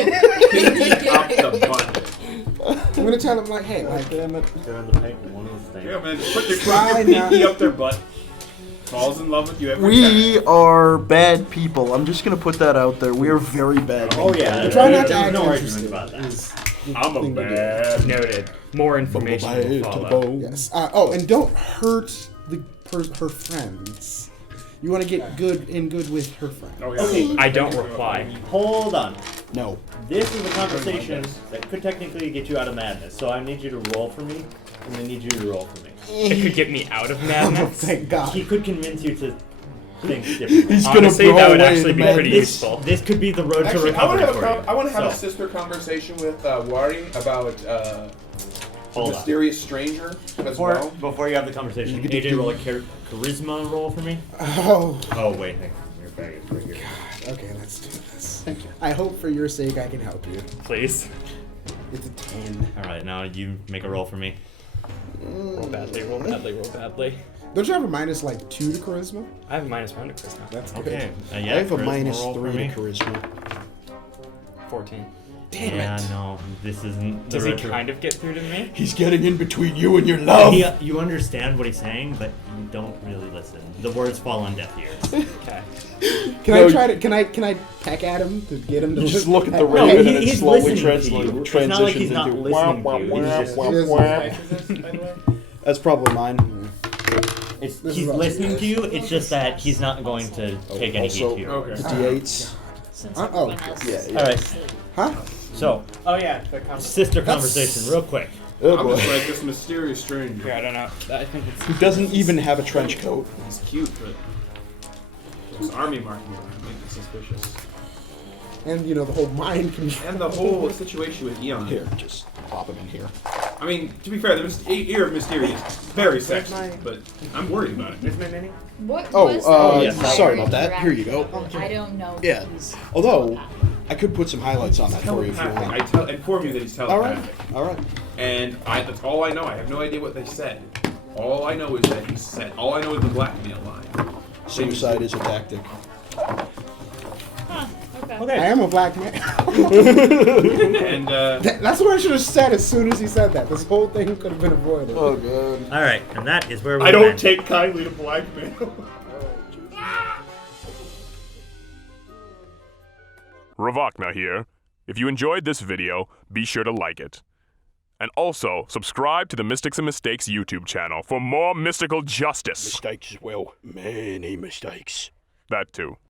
Pinky up the butt. I'm gonna tell him like, hey, like, Damn it. They're in the paint. One of those Yeah, things. man, just put your Try pinky not- up their butt. Falls in love with you every We time. are bad people. I'm just gonna put that out there. We are very bad people. Oh yeah. try not to there's act no argument interested. about that. is the I'm a thing to do. bad. Noted. More information will Bad to the follow. bone. Yes. Oh, and don't hurt her friends. You want to get good with her friends. Oh, yeah. Okay. I don't reply. Hold on. No. This is a conversation that could technically get you out of madness. So I need you to roll for me, and I need you to roll for me. It could get me out of Oh, madness. thank God. He could convince you to think differently. He's Honestly, gonna that throw would away actually the be pretty madness. useful. This could be the road to Actually, I want recovery to have for you. I want to have a So, sister conversation with Wari about the Hold on. mysterious stranger as well. Before you have the conversation, AJ, roll a charisma roll for me. Oh, Oh wait, hang on. Your bag is right here. okay, let's do this. I hope for your sake I can help you. Please. It's a 10. All right, now you make a roll for me. Roll badly, roll badly, roll badly. Don't you have a minus like 2 to charisma? I have a -1 to charisma. That's good. Okay. I Yeah, have a charisma minus roll for 3 me. to charisma. 14. Damn Yeah, it. no, this isn't. the Does he road to- kind of get through to me? He's getting in between you and your love. You understand what he's saying, but you don't really listen. The words fall on deaf ears. Okay. Can No, I try to? Can I peck at him to get him to You just look at the No, raven and it he's slowly listening to translates. you. It's not like he's not into listening to you. He's just- He is- By the way. That's probably mine. It's, This he's is listening to you. It's just that he's not going to take any heed Also, to your okay. words. The D8s. Since Oh, everyone else yeah, is yeah. All right. asleep. Huh? So, Oh yeah, the conversation. sister conversation, real quick. Oh I'm boy. just like this mysterious stranger. Here, I don't know. I think it's. Who doesn't even have a trench coat. He's cute, but those army markings make me suspicious. And you know the whole mind control. And the whole situation with Eon. Here, just pop him in here. I mean, to be fair, the ear of Mysteria is very sexy, but I'm worried about it. Is my mini? What Oh, was yes, the sorry entire about that. Here you go. interaction? I don't know. Yeah. these. Although, I could put some highlights on that for you if you Telepathic. want. Inform you that he's All right. telepathic. All right. And that's all I know. I have no idea what they said. All I know is that he said. All I know is the blackmail line. Suicide is a tactic. Huh, okay. Okay. I am a black man. And That's what I should have said as soon as he said that. This whole thing could have been avoided. Oh god. All right, and that is where we. I don't end. take kindly to blackmail. Ravakna here. If you enjoyed this video, be sure to like it. And also, subscribe to the Mystics and Mistakes YouTube channel for more mystical justice. Mistakes as well. Many mistakes. That too.